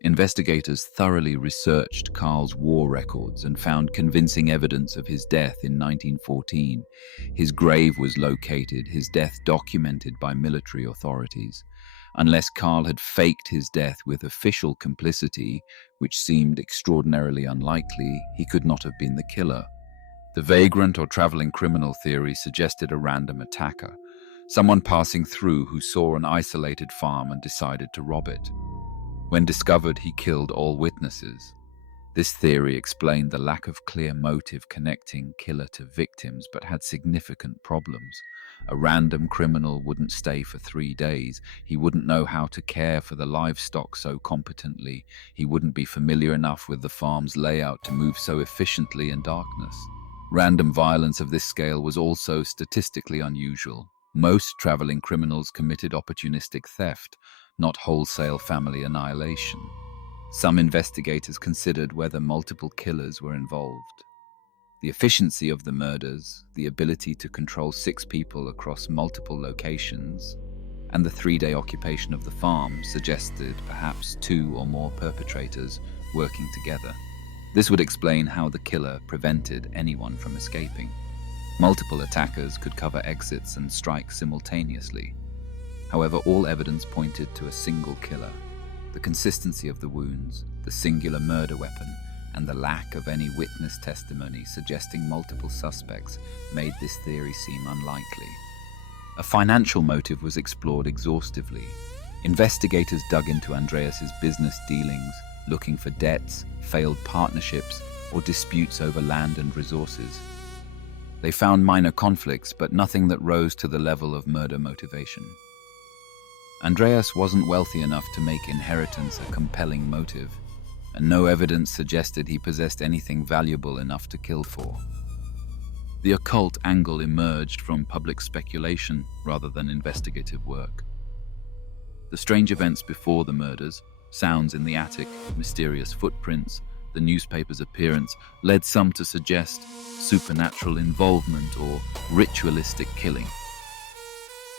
investigators thoroughly researched Carl's war records and found convincing evidence of his death in 1914. His grave was located, his death documented by military authorities. Unless Carl had faked his death with official complicity, which seemed extraordinarily unlikely, he could not have been the killer. The vagrant or traveling criminal theory suggested a random attacker, someone passing through who saw an isolated farm and decided to rob it. When discovered, he killed all witnesses. This theory explained the lack of clear motive connecting killer to victims, but had significant problems. A random criminal wouldn't stay for 3 days. He wouldn't know how to care for the livestock so competently. He wouldn't be familiar enough with the farm's layout to move so efficiently in darkness. Random violence of this scale was also statistically unusual. Most traveling criminals committed opportunistic theft, not wholesale family annihilation. Some investigators considered whether multiple killers were involved. The efficiency of the murders, the ability to control 6 people across multiple locations, and the 3-day occupation of the farm suggested perhaps 2 or more perpetrators working together. This would explain how the killer prevented anyone from escaping. Multiple attackers could cover exits and strike simultaneously. However, all evidence pointed to a single killer. The consistency of the wounds, the singular murder weapon, and the lack of any witness testimony suggesting multiple suspects made this theory seem unlikely. A financial motive was explored exhaustively. Investigators dug into Andreas's business dealings, looking for debts, failed partnerships, or disputes over land and resources. They found minor conflicts, but nothing that rose to the level of murder motivation. Andreas wasn't wealthy enough to make inheritance a compelling motive, and no evidence suggested he possessed anything valuable enough to kill for. The occult angle emerged from public speculation rather than investigative work. The strange events before the murders, sounds in the attic, mysterious footprints, the newspaper's appearance, led some to suggest supernatural involvement or ritualistic killing.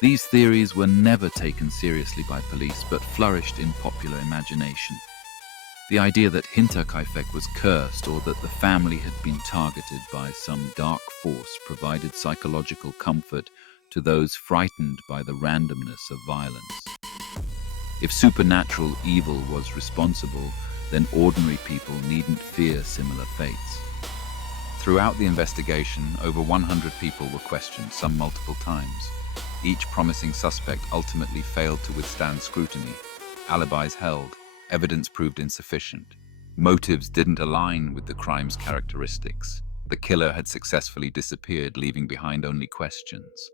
These theories were never taken seriously by police, but flourished in popular imagination. The idea that Hinterkaifeck was cursed or that the family had been targeted by some dark force provided psychological comfort to those frightened by the randomness of violence. If supernatural evil was responsible, then ordinary people needn't fear similar fates. Throughout the investigation, over 100 people were questioned, some multiple times. Each promising suspect ultimately failed to withstand scrutiny. Alibis held, evidence proved insufficient. Motives didn't align with the crime's characteristics. The killer had successfully disappeared, leaving behind only questions.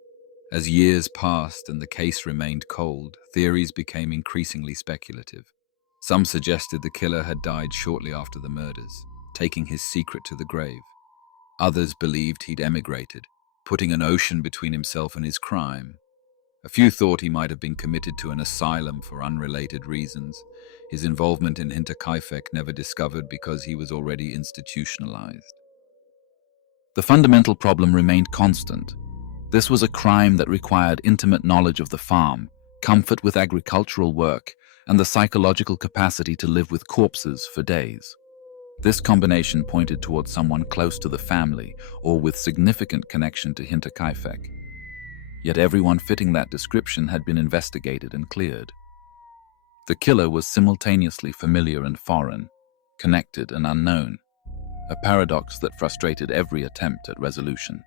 As years passed and the case remained cold, theories became increasingly speculative. Some suggested the killer had died shortly after the murders, taking his secret to the grave. Others believed he'd emigrated, putting an ocean between himself and his crime. A few thought he might have been committed to an asylum for unrelated reasons, his involvement in Hinterkaifeck never discovered because he was already institutionalized. The fundamental problem remained constant. This was a crime that required intimate knowledge of the farm, comfort with agricultural work, and the psychological capacity to live with corpses for days. This combination pointed towards someone close to the family or with significant connection to Hinterkaifeck. Yet everyone fitting that description had been investigated and cleared. The killer was simultaneously familiar and foreign, connected and unknown, a paradox that frustrated every attempt at resolution.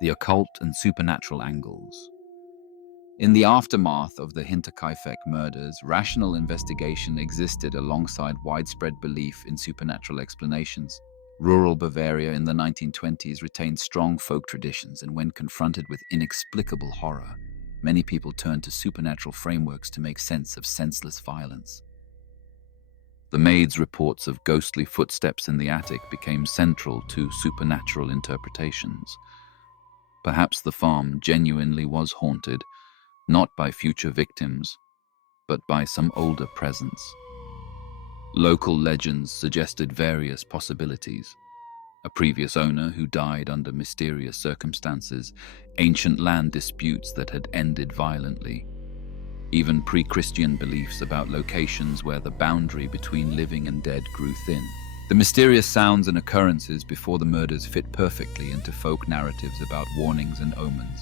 The occult and supernatural angles. In the aftermath of the Hinterkaifeck murders, rational investigation existed alongside widespread belief in supernatural explanations. Rural Bavaria in the 1920s retained strong folk traditions, and when confronted with inexplicable horror, many people turned to supernatural frameworks to make sense of senseless violence. The maid's reports of ghostly footsteps in the attic became central to supernatural interpretations. Perhaps the farm genuinely was haunted, not by future victims, but by some older presence. Local legends suggested various possibilities. A previous owner who died under mysterious circumstances, ancient land disputes that had ended violently, even pre-Christian beliefs about locations where the boundary between living and dead grew thin. The mysterious sounds and occurrences before the murders fit perfectly into folk narratives about warnings and omens.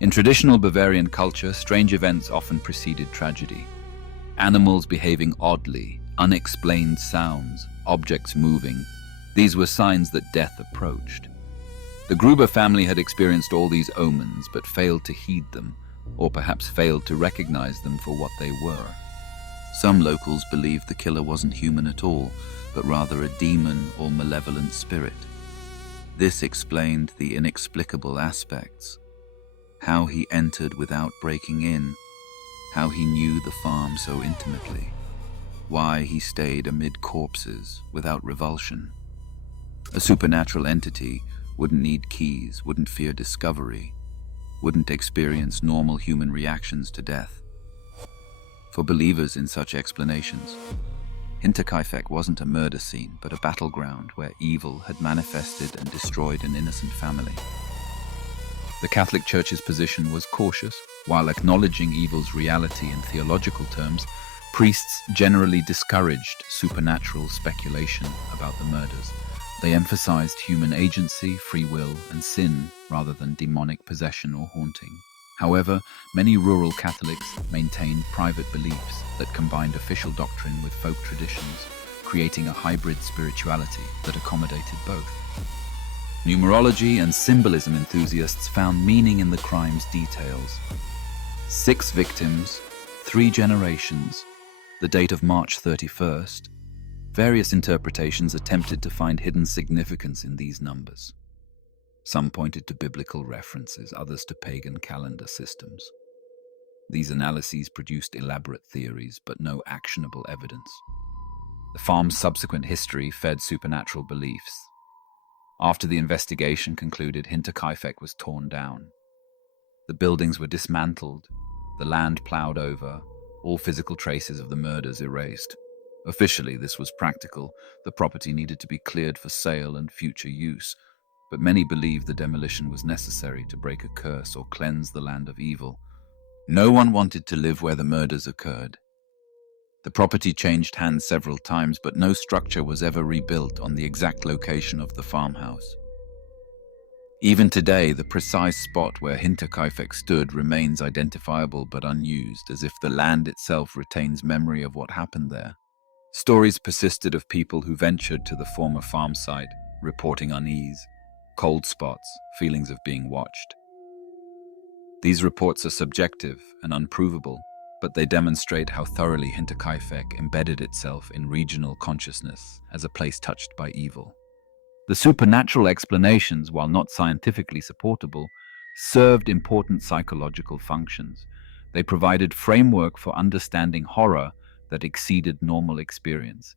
In traditional Bavarian culture, strange events often preceded tragedy. Animals behaving oddly, unexplained sounds, objects moving. These were signs that death approached. The Gruber family had experienced all these omens but failed to heed them, or perhaps failed to recognize them for what they were. Some locals believed the killer wasn't human at all, but rather a demon or malevolent spirit. This explained the inexplicable aspects. How he entered without breaking in, how he knew the farm so intimately, why he stayed amid corpses without revulsion. A supernatural entity wouldn't need keys, wouldn't fear discovery, wouldn't experience normal human reactions to death. For believers in such explanations, Hinterkaifeck wasn't a murder scene, but a battleground where evil had manifested and destroyed an innocent family. The Catholic Church's position was cautious. While acknowledging evil's reality in theological terms, priests generally discouraged supernatural speculation about the murders. They emphasized human agency, free will, and sin rather than demonic possession or haunting. However, many rural Catholics maintained private beliefs that combined official doctrine with folk traditions, creating a hybrid spirituality that accommodated both. Numerology and symbolism enthusiasts found meaning in the crime's details. 6 victims, 3 generations, the date of March 31st. Various interpretations attempted to find hidden significance in these numbers. Some pointed to biblical references, others to pagan calendar systems. These analyses produced elaborate theories, but no actionable evidence. The farm's subsequent history fed supernatural beliefs. After the investigation concluded, Hinterkaifeck was torn down. The buildings were dismantled, the land plowed over, all physical traces of the murders erased. Officially, this was practical. The property needed to be cleared for sale and future use, but many believed the demolition was necessary to break a curse or cleanse the land of evil. No one wanted to live where the murders occurred. The property changed hands several times, but no structure was ever rebuilt on the exact location of the farmhouse. Even today, the precise spot where Hinterkaifeck stood remains identifiable but unused, as if the land itself retains memory of what happened there. Stories persisted of people who ventured to the former farm site, reporting unease, cold spots, feelings of being watched. These reports are subjective and unprovable, but they demonstrate how thoroughly Hinterkaifeck embedded itself in regional consciousness as a place touched by evil. The supernatural explanations, while not scientifically supportable, served important psychological functions. They provided framework for understanding horror that exceeded normal experience.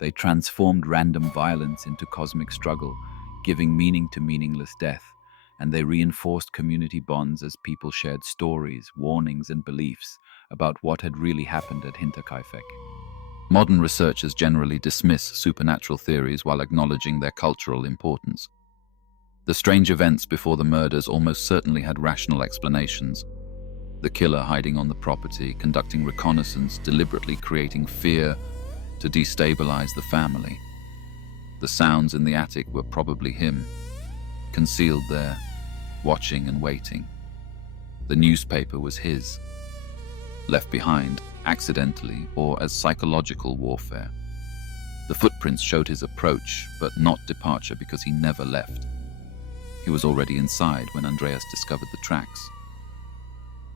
They transformed random violence into cosmic struggle, giving meaning to meaningless death, and they reinforced community bonds as people shared stories, warnings, and beliefs about what had really happened at Hinterkaifeck. Modern researchers generally dismiss supernatural theories while acknowledging their cultural importance. The strange events before the murders almost certainly had rational explanations. The killer hiding on the property, conducting reconnaissance, deliberately creating fear to destabilize the family. The sounds in the attic were probably him, concealed there, watching and waiting. The newspaper was his, left behind accidentally or as psychological warfare. The footprints showed his approach, but not departure, because he never left. He was already inside when Andreas discovered the tracks.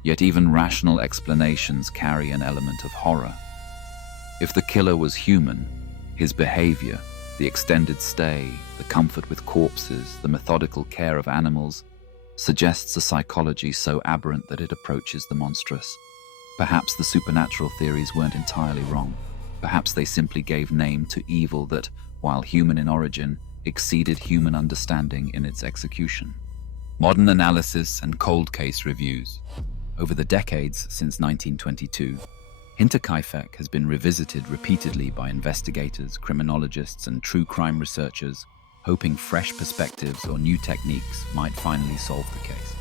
Yet even rational explanations carry an element of horror. If the killer was human, his behavior, the extended stay, the comfort with corpses, the methodical care of animals, suggests a psychology so aberrant that it approaches the monstrous. Perhaps the supernatural theories weren't entirely wrong. Perhaps they simply gave name to evil that, while human in origin, exceeded human understanding in its execution. Modern analysis and cold case reviews. Over the decades since 1922, Hinterkaifeck has been revisited repeatedly by investigators, criminologists, and true crime researchers, hoping fresh perspectives or new techniques might finally solve the case.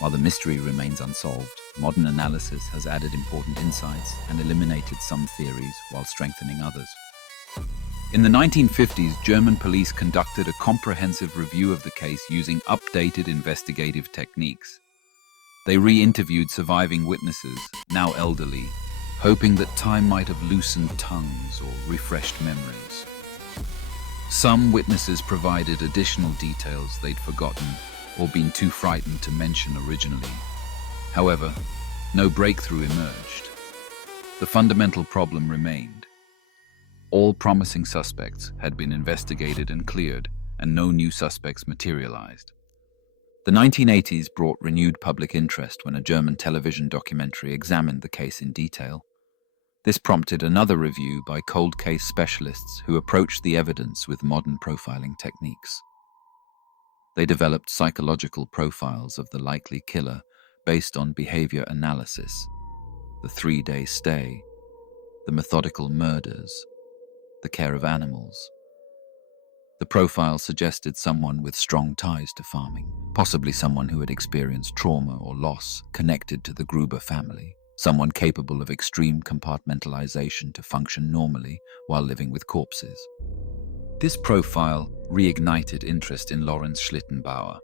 While the mystery remains unsolved, modern analysis has added important insights and eliminated some theories while strengthening others. In the 1950s, German police conducted a comprehensive review of the case using updated investigative techniques. They re-interviewed surviving witnesses, now elderly, hoping that time might have loosened tongues or refreshed memories. Some witnesses provided additional details they'd forgotten or been too frightened to mention originally. However, no breakthrough emerged. The fundamental problem remained. All promising suspects had been investigated and cleared, and no new suspects materialized. The 1980s brought renewed public interest when a German television documentary examined the case in detail. This prompted another review by cold case specialists who approached the evidence with modern profiling techniques. They developed psychological profiles of the likely killer based on behavior analysis, the 3-day stay, the methodical murders, the care of animals. The profile suggested someone with strong ties to farming, possibly someone who had experienced trauma or loss connected to the Gruber family, someone capable of extreme compartmentalization to function normally while living with corpses. This profile reignited interest in Lorenz Schlittenbauer,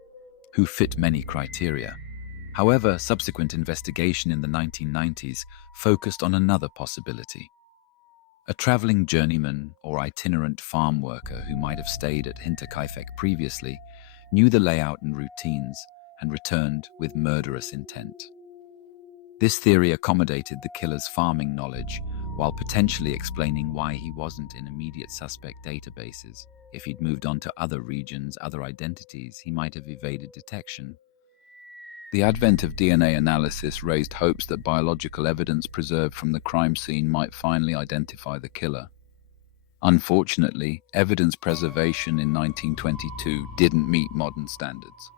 who fit many criteria. However, subsequent investigation in the 1990s focused on another possibility. A traveling journeyman or itinerant farm worker who might have stayed at Hinterkaifeck previously knew the layout and routines and returned with murderous intent. This theory accommodated the killer's farming knowledge, while potentially explaining why he wasn't in immediate suspect databases. If he'd moved on to other regions, other identities, he might have evaded detection. The advent of DNA analysis raised hopes that biological evidence preserved from the crime scene might finally identify the killer. Unfortunately, evidence preservation in 1922 didn't meet modern standards.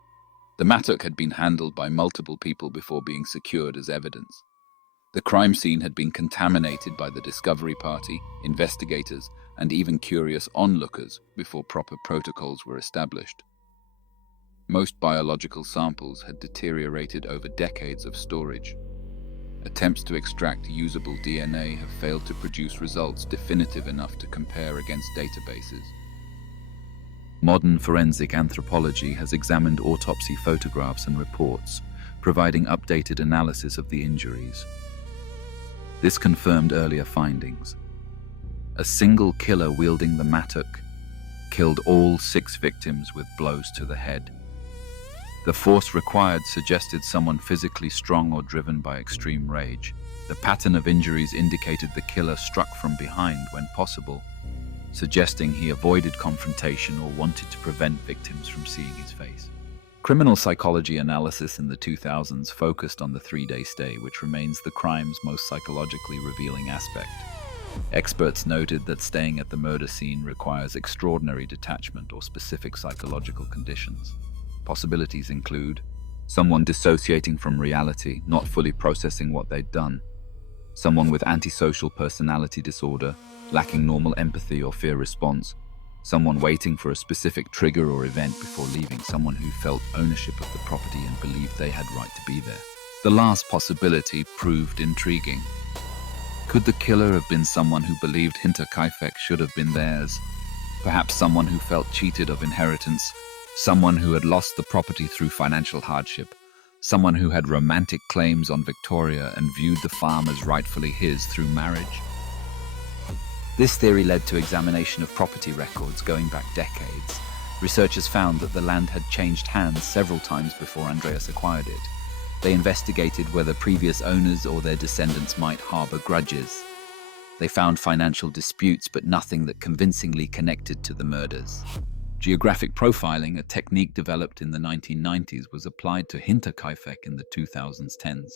The mattock had been handled by multiple people before being secured as evidence. The crime scene had been contaminated by the discovery party, investigators, and even curious onlookers before proper protocols were established. Most biological samples had deteriorated over decades of storage. Attempts to extract usable DNA have failed to produce results definitive enough to compare against databases. Modern forensic anthropology has examined autopsy photographs and reports, providing updated analysis of the injuries. This confirmed earlier findings. A single killer wielding the mattock killed all 6 victims with blows to the head. The force required suggested someone physically strong or driven by extreme rage. The pattern of injuries indicated the killer struck from behind when possible, suggesting he avoided confrontation or wanted to prevent victims from seeing his face. Criminal psychology analysis in the 2000s focused on the 3-day stay, which remains the crime's most psychologically revealing aspect. Experts noted that staying at the murder scene requires extraordinary detachment or specific psychological conditions. Possibilities include someone dissociating from reality, not fully processing what they'd done, someone with antisocial personality disorder, lacking normal empathy or fear response, someone waiting for a specific trigger or event before leaving, someone who felt ownership of the property and believed they had right to be there. The last possibility proved intriguing. Could the killer have been someone who believed Hinterkaifeck should have been theirs? Perhaps someone who felt cheated of inheritance, someone who had lost the property through financial hardship, someone who had romantic claims on Victoria and viewed the farm as rightfully his through marriage. This theory led to examination of property records going back decades. Researchers found that the land had changed hands several times before Andreas acquired it. They investigated whether previous owners or their descendants might harbor grudges. They found financial disputes, but nothing that convincingly connected to the murders. Geographic profiling, a technique developed in the 1990s, was applied to Hinterkaifeck in the 2010s.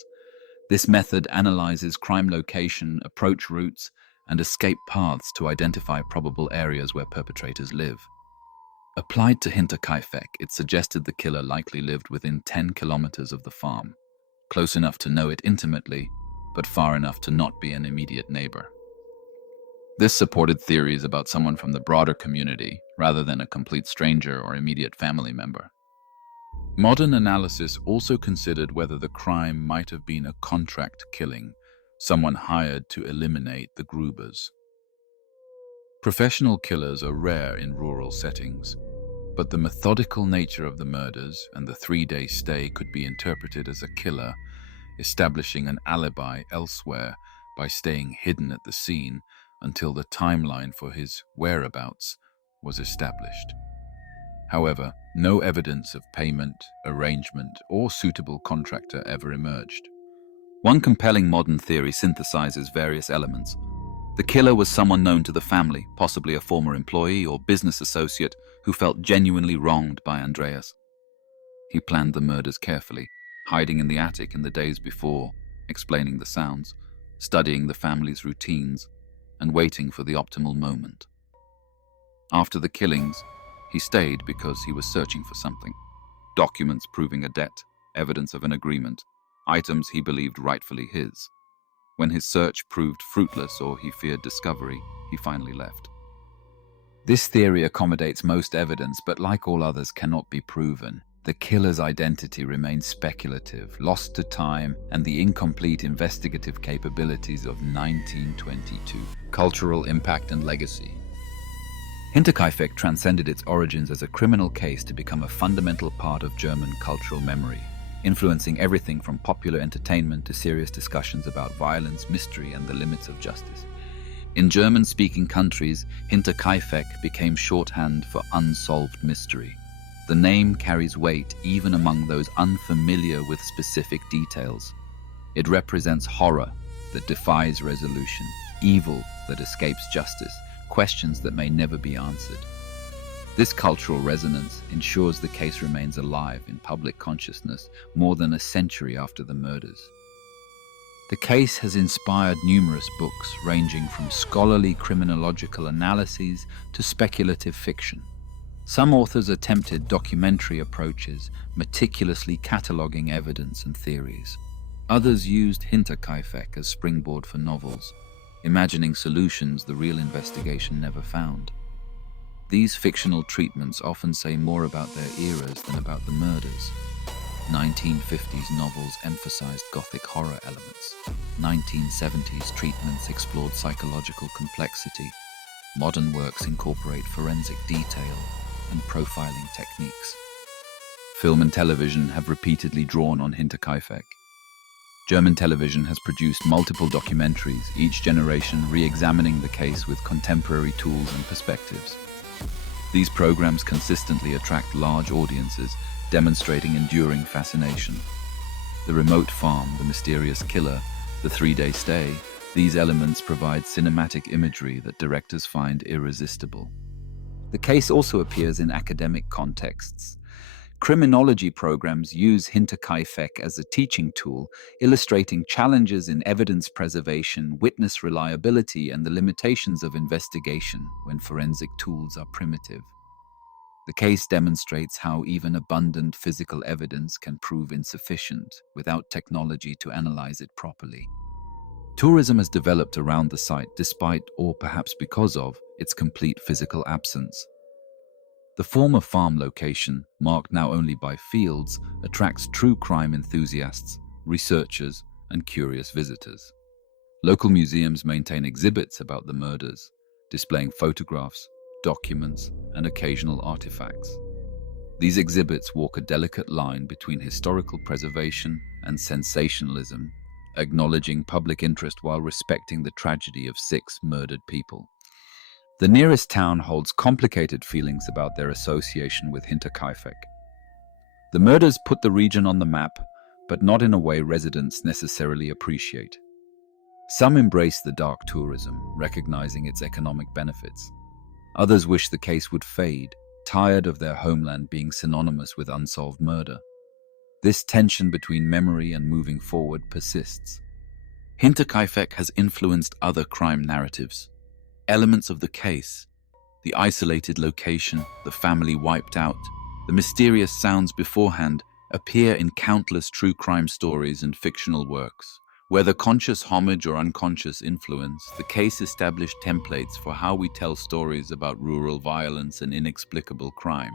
This method analyzes crime location, approach routes, and escape paths to identify probable areas where perpetrators live. Applied to Hinterkaifeck, it suggested the killer likely lived within 10 kilometers of the farm, close enough to know it intimately, but far enough to not be an immediate neighbor. This supported theories about someone from the broader community, rather than a complete stranger or immediate family member. Modern analysis also considered whether the crime might have been a contract killing, someone hired to eliminate the Grubers. Professional killers are rare in rural settings, but the methodical nature of the murders and the 3-day stay could be interpreted as a killer establishing an alibi elsewhere by staying hidden at the scene until the timeline for his whereabouts was established. However, no evidence of payment, arrangement, or suitable contractor ever emerged. One compelling modern theory synthesizes various elements. The killer was someone known to the family, possibly a former employee or business associate who felt genuinely wronged by Andreas. He planned the murders carefully, hiding in the attic in the days before, explaining the sounds, studying the family's routines, and waiting for the optimal moment. After the killings, he stayed because he was searching for something. Documents proving a debt, evidence of an agreement, items he believed rightfully his. When his search proved fruitless or he feared discovery, he finally left. This theory accommodates most evidence, but like all others, cannot be proven. The killer's identity remains speculative, lost to time and the incomplete investigative capabilities of 1922. Cultural impact and legacy. Hinterkaifeck transcended its origins as a criminal case to become a fundamental part of German cultural memory, influencing everything from popular entertainment to serious discussions about violence, mystery, and the limits of justice. In German-speaking countries, Hinterkaifeck became shorthand for unsolved mystery. The name carries weight even among those unfamiliar with specific details. It represents horror that defies resolution, evil that escapes justice, questions that may never be answered. This cultural resonance ensures the case remains alive in public consciousness more than a century after the murders. The case has inspired numerous books ranging from scholarly criminological analyses to speculative fiction. Some authors attempted documentary approaches, meticulously cataloging evidence and theories. Others used Hinterkaifeck as springboard for novels, imagining solutions the real investigation never found. These fictional treatments often say more about their eras than about the murders. 1950s novels emphasized gothic horror elements. 1970s treatments explored psychological complexity. Modern works incorporate forensic detail and profiling techniques. Film and television have repeatedly drawn on Hinterkaifeck. German television has produced multiple documentaries, each generation re-examining the case with contemporary tools and perspectives. These programs consistently attract large audiences, demonstrating enduring fascination. The remote farm, the mysterious killer, the three-day stay, these elements provide cinematic imagery that directors find irresistible. The case also appears in academic contexts. Criminology programs use Hinterkaifeck as a teaching tool, illustrating challenges in evidence preservation, witness reliability, and the limitations of investigation when forensic tools are primitive. The case demonstrates how even abundant physical evidence can prove insufficient without technology to analyze it properly. Tourism has developed around the site despite, or perhaps because of, its complete physical absence. The former farm location, marked now only by fields, attracts true crime enthusiasts, researchers, and curious visitors. Local museums maintain exhibits about the murders, displaying photographs, documents, and occasional artifacts. These exhibits walk a delicate line between historical preservation and sensationalism, acknowledging public interest while respecting the tragedy of 6 murdered people. The nearest town holds complicated feelings about their association with Hinterkaifeck. The murders put the region on the map, but not in a way residents necessarily appreciate. Some embrace the dark tourism, recognizing its economic benefits. Others wish the case would fade, tired of their homeland being synonymous with unsolved murder. This tension between memory and moving forward persists. Hinterkaifeck has influenced other crime narratives. Elements of the case, the isolated location, the family wiped out, the mysterious sounds beforehand, appear in countless true crime stories and fictional works. Whether conscious homage or unconscious influence, the case established templates for how we tell stories about rural violence and inexplicable crime.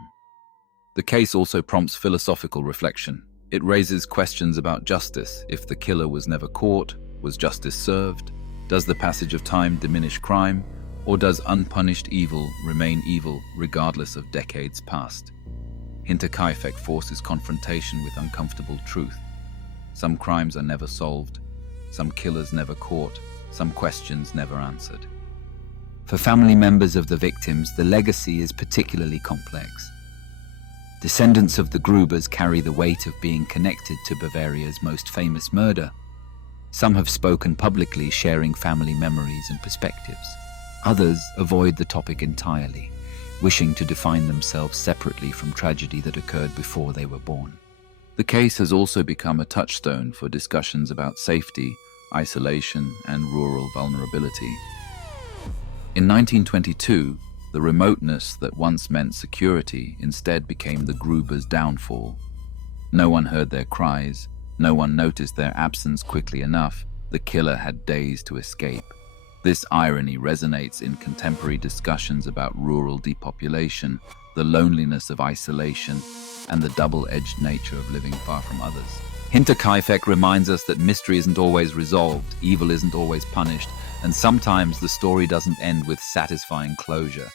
The case also prompts philosophical reflection. It raises questions about justice. If the killer was never caught, was justice served? Does the passage of time diminish crime? Or does unpunished evil remain evil regardless of decades past? Hinterkaifeck forces confrontation with uncomfortable truth. Some crimes are never solved. Some killers never caught, some questions never answered. For family members of the victims, the legacy is particularly complex. Descendants of the Grubers carry the weight of being connected to Bavaria's most famous murder. Some have spoken publicly, sharing family memories and perspectives. Others avoid the topic entirely, wishing to define themselves separately from tragedy that occurred before they were born. The case has also become a touchstone for discussions about safety, isolation, and rural vulnerability. In 1922, the remoteness that once meant security instead became the Grubers' downfall. No one heard their cries, no one noticed their absence quickly enough. The killer had days to escape. This irony resonates in contemporary discussions about rural depopulation, the loneliness of isolation, and the double-edged nature of living far from others. Hinterkaifeck reminds us that mystery isn't always resolved, evil isn't always punished, and sometimes the story doesn't end with satisfying closure.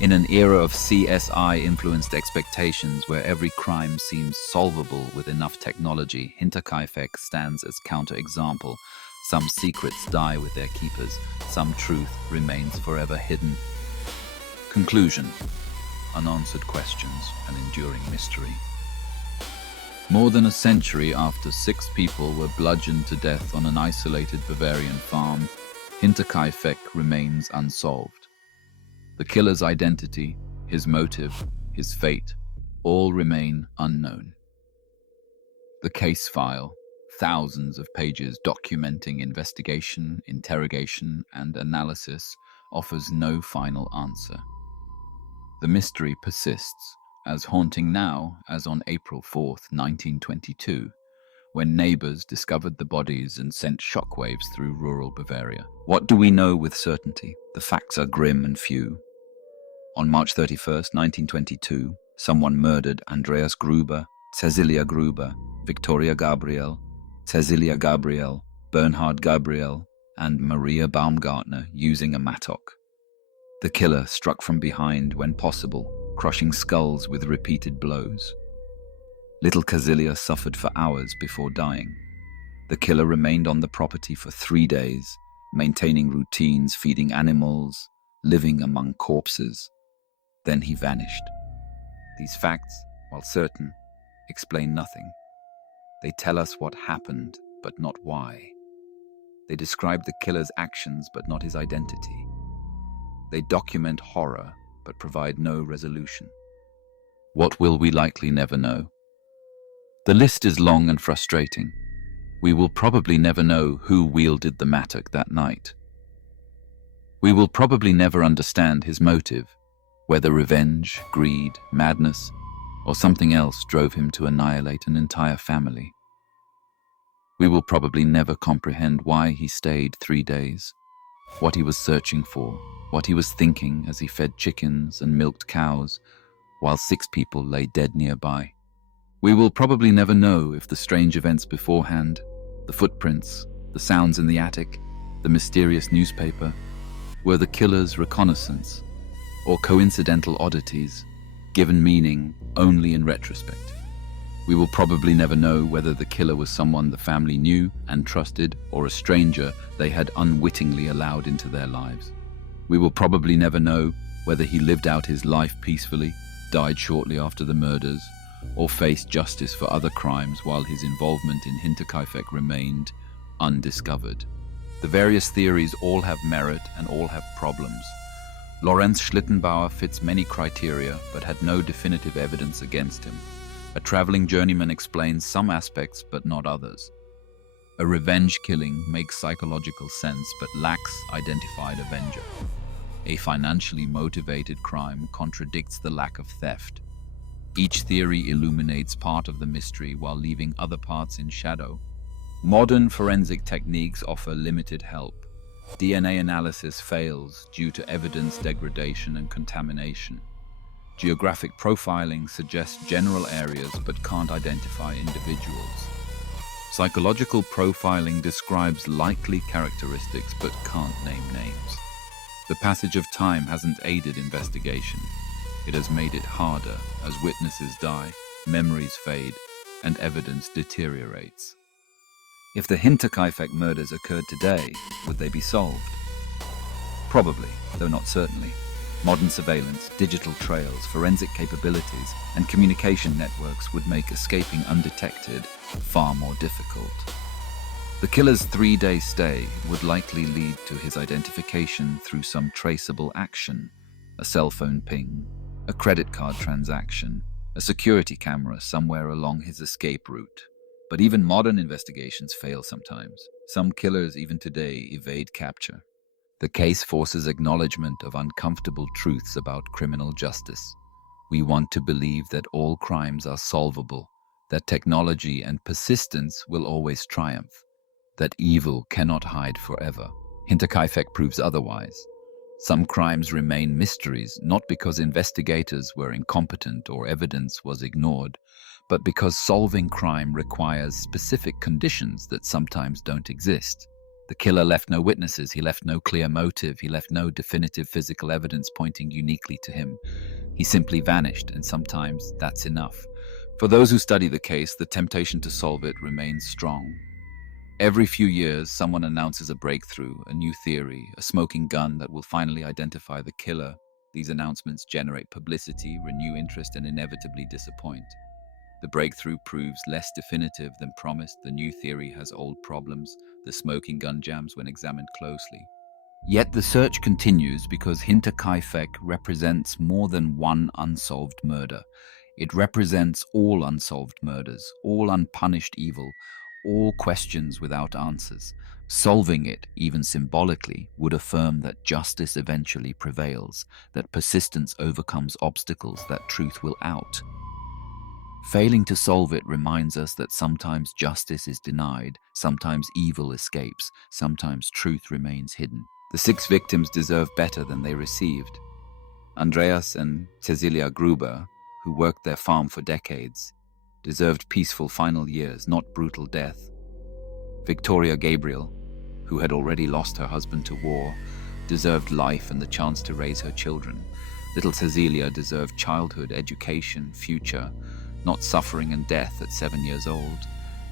In an era of CSI-influenced expectations where every crime seems solvable with enough technology, Hinterkaifeck stands as counterexample. Some secrets die with their keepers, some truth remains forever hidden. Conclusion: unanswered questions and enduring mystery. More than a century after 6 people were bludgeoned to death on an isolated Bavarian farm, Hinterkaifeck remains unsolved. The killer's identity, his motive, his fate, all remain unknown. The case file, thousands of pages documenting investigation, interrogation, and analysis, offers no final answer. The mystery persists, as haunting now as on April 4th, 1922, when neighbors discovered the bodies and sent shockwaves through rural Bavaria. What do we know with certainty? The facts are grim and few. On March 31st, 1922, someone murdered Andreas Gruber, Cecilia Gruber, Victoria Gabriel, Cecilia Gabriel, Bernhard Gabriel, and Maria Baumgartner using a mattock. The killer struck from behind when possible, crushing skulls with repeated blows. Little Cecilia suffered for hours before dying. The killer remained on the property for 3 days, maintaining routines, feeding animals, living among corpses. Then he vanished. These facts, while certain, explain nothing. They tell us what happened, but not why. They describe the killer's actions, but not his identity. They document horror, but provide no resolution. What will we likely never know? The list is long and frustrating. We will probably never know who wielded the mattock that night. We will probably never understand his motive, whether revenge, greed, madness, or something else drove him to annihilate an entire family. We will probably never comprehend why he stayed 3 days, what he was searching for, what he was thinking as he fed chickens and milked cows, while 6 people lay dead nearby. We will probably never know if the strange events beforehand, the footprints, the sounds in the attic, the mysterious newspaper, were the killer's reconnaissance, or coincidental oddities, given meaning only in retrospect. We will probably never know whether the killer was someone the family knew and trusted, or a stranger they had unwittingly allowed into their lives. We will probably never know whether he lived out his life peacefully, died shortly after the murders, or faced justice for other crimes while his involvement in Hinterkaifeck remained undiscovered. The various theories all have merit and all have problems. Lorenz Schlittenbauer fits many criteria but had no definitive evidence against him. A traveling journeyman explains some aspects but not others. A revenge killing makes psychological sense but lacks identified avenger. A financially motivated crime contradicts the lack of theft. Each theory illuminates part of the mystery while leaving other parts in shadow. Modern forensic techniques offer limited help. DNA analysis fails due to evidence degradation and contamination. Geographic profiling suggests general areas but can't identify individuals. Psychological profiling describes likely characteristics but can't name names. The passage of time hasn't aided investigation. It has made it harder as witnesses die, memories fade, and evidence deteriorates. If the Hinterkaifeck murders occurred today, would they be solved? Probably, though not certainly. Modern surveillance, digital trails, forensic capabilities, and communication networks would make escaping undetected far more difficult. The killer's 3-day stay would likely lead to his identification through some traceable action, a cell phone ping, a credit card transaction, a security camera somewhere along his escape route. But even modern investigations fail sometimes. Some killers even today evade capture. The case forces acknowledgement of uncomfortable truths about criminal justice. We want to believe that all crimes are solvable, that technology and persistence will always triumph, that evil cannot hide forever. Hinterkaifeck proves otherwise. Some crimes remain mysteries, not because investigators were incompetent or evidence was ignored, but because solving crime requires specific conditions that sometimes don't exist. The killer left no witnesses, he left no clear motive, he left no definitive physical evidence pointing uniquely to him. He simply vanished, and sometimes that's enough. For those who study the case, the temptation to solve it remains strong. Every few years, someone announces a breakthrough, a new theory, a smoking gun that will finally identify the killer. These announcements generate publicity, renew interest, and inevitably disappoint. The breakthrough proves less definitive than promised. The new theory has old problems. The smoking gun jams when examined closely. Yet the search continues because Hinterkaifeck represents more than one unsolved murder. It represents all unsolved murders, all unpunished evil, all questions without answers. Solving it, even symbolically, would affirm that justice eventually prevails, that persistence overcomes obstacles, that truth will out. Failing to solve it reminds us that sometimes justice is denied, sometimes evil escapes, sometimes truth remains hidden. The 6 victims deserve better than they received. Andreas and Cecilia Gruber, who worked their farm for decades, deserved peaceful final years, not brutal death. Victoria Gabriel, who had already lost her husband to war, deserved life and the chance to raise her children. Little Cecilia deserved childhood, education, future, not suffering and death at 7 years old.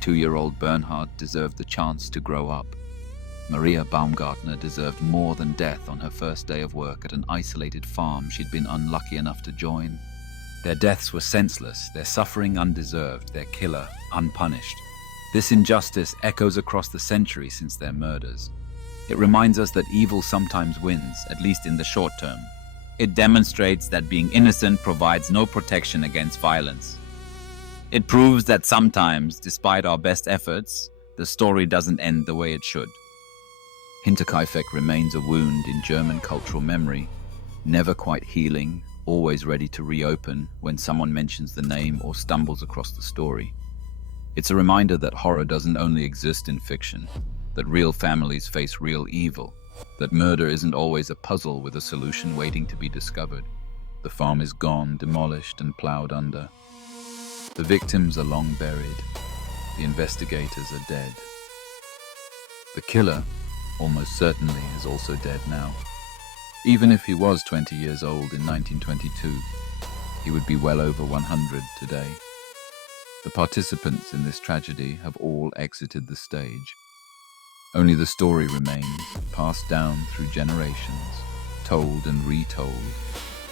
2-year-old Bernhard deserved the chance to grow up. Maria Baumgartner deserved more than death on her first day of work at an isolated farm she'd been unlucky enough to join. Their deaths were senseless, their suffering undeserved, their killer unpunished. This injustice echoes across the century since their murders. It reminds us that evil sometimes wins, at least in the short term. It demonstrates that being innocent provides no protection against violence. It proves that sometimes, despite our best efforts, the story doesn't end the way it should. Hinterkaifeck remains a wound in German cultural memory, never quite healing, always ready to reopen when someone mentions the name or stumbles across the story. It's a reminder that horror doesn't only exist in fiction, that real families face real evil, that murder isn't always a puzzle with a solution waiting to be discovered. The farm is gone, demolished and plowed under. The victims are long buried. The investigators are dead. The killer, almost certainly, is also dead now. Even if he was 20 years old in 1922, he would be well over 100 today. The participants in this tragedy have all exited the stage. Only the story remains, passed down through generations, told and retold,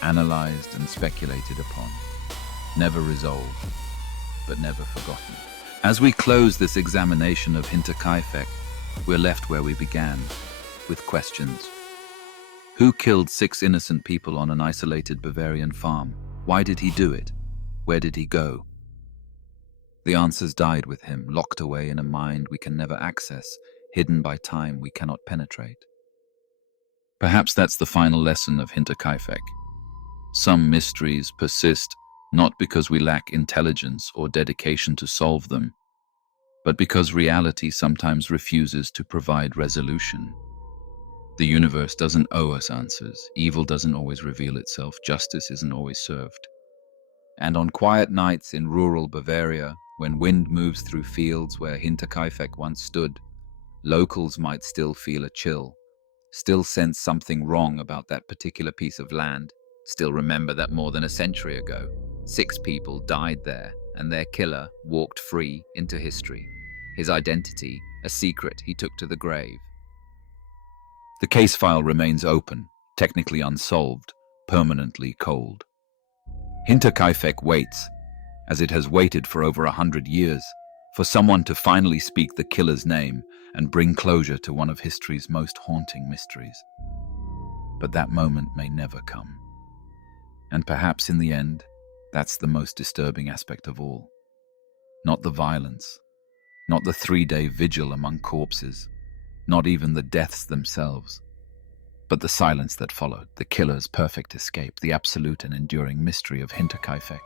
analyzed and speculated upon, never resolved, but never forgotten. As we close this examination of Hinterkaifeck, we're left where we began, with questions. Who killed 6 innocent people on an isolated Bavarian farm? Why did he do it? Where did he go? The answers died with him, locked away in a mind we can never access, hidden by time we cannot penetrate. Perhaps that's the final lesson of Hinterkaifeck. Some mysteries persist not because we lack intelligence or dedication to solve them, but because reality sometimes refuses to provide resolution. The universe doesn't owe us answers. Evil doesn't always reveal itself. Justice isn't always served. And on quiet nights in rural Bavaria, when wind moves through fields where Hinterkaifeck once stood, locals might still feel a chill, still sense something wrong about that particular piece of land, still remember that more than a century ago, 6 people died there and their killer walked free into history. His identity, a secret he took to the grave. The case file remains open, technically unsolved, permanently cold. Hinterkaifeck waits, as it has waited for over 100 years, for someone to finally speak the killer's name and bring closure to one of history's most haunting mysteries. But that moment may never come. And perhaps in the end, that's the most disturbing aspect of all. Not the violence, not the 3-day vigil among corpses, not even the deaths themselves, but the silence that followed, the killer's perfect escape, the absolute and enduring mystery of Hinterkaifeck.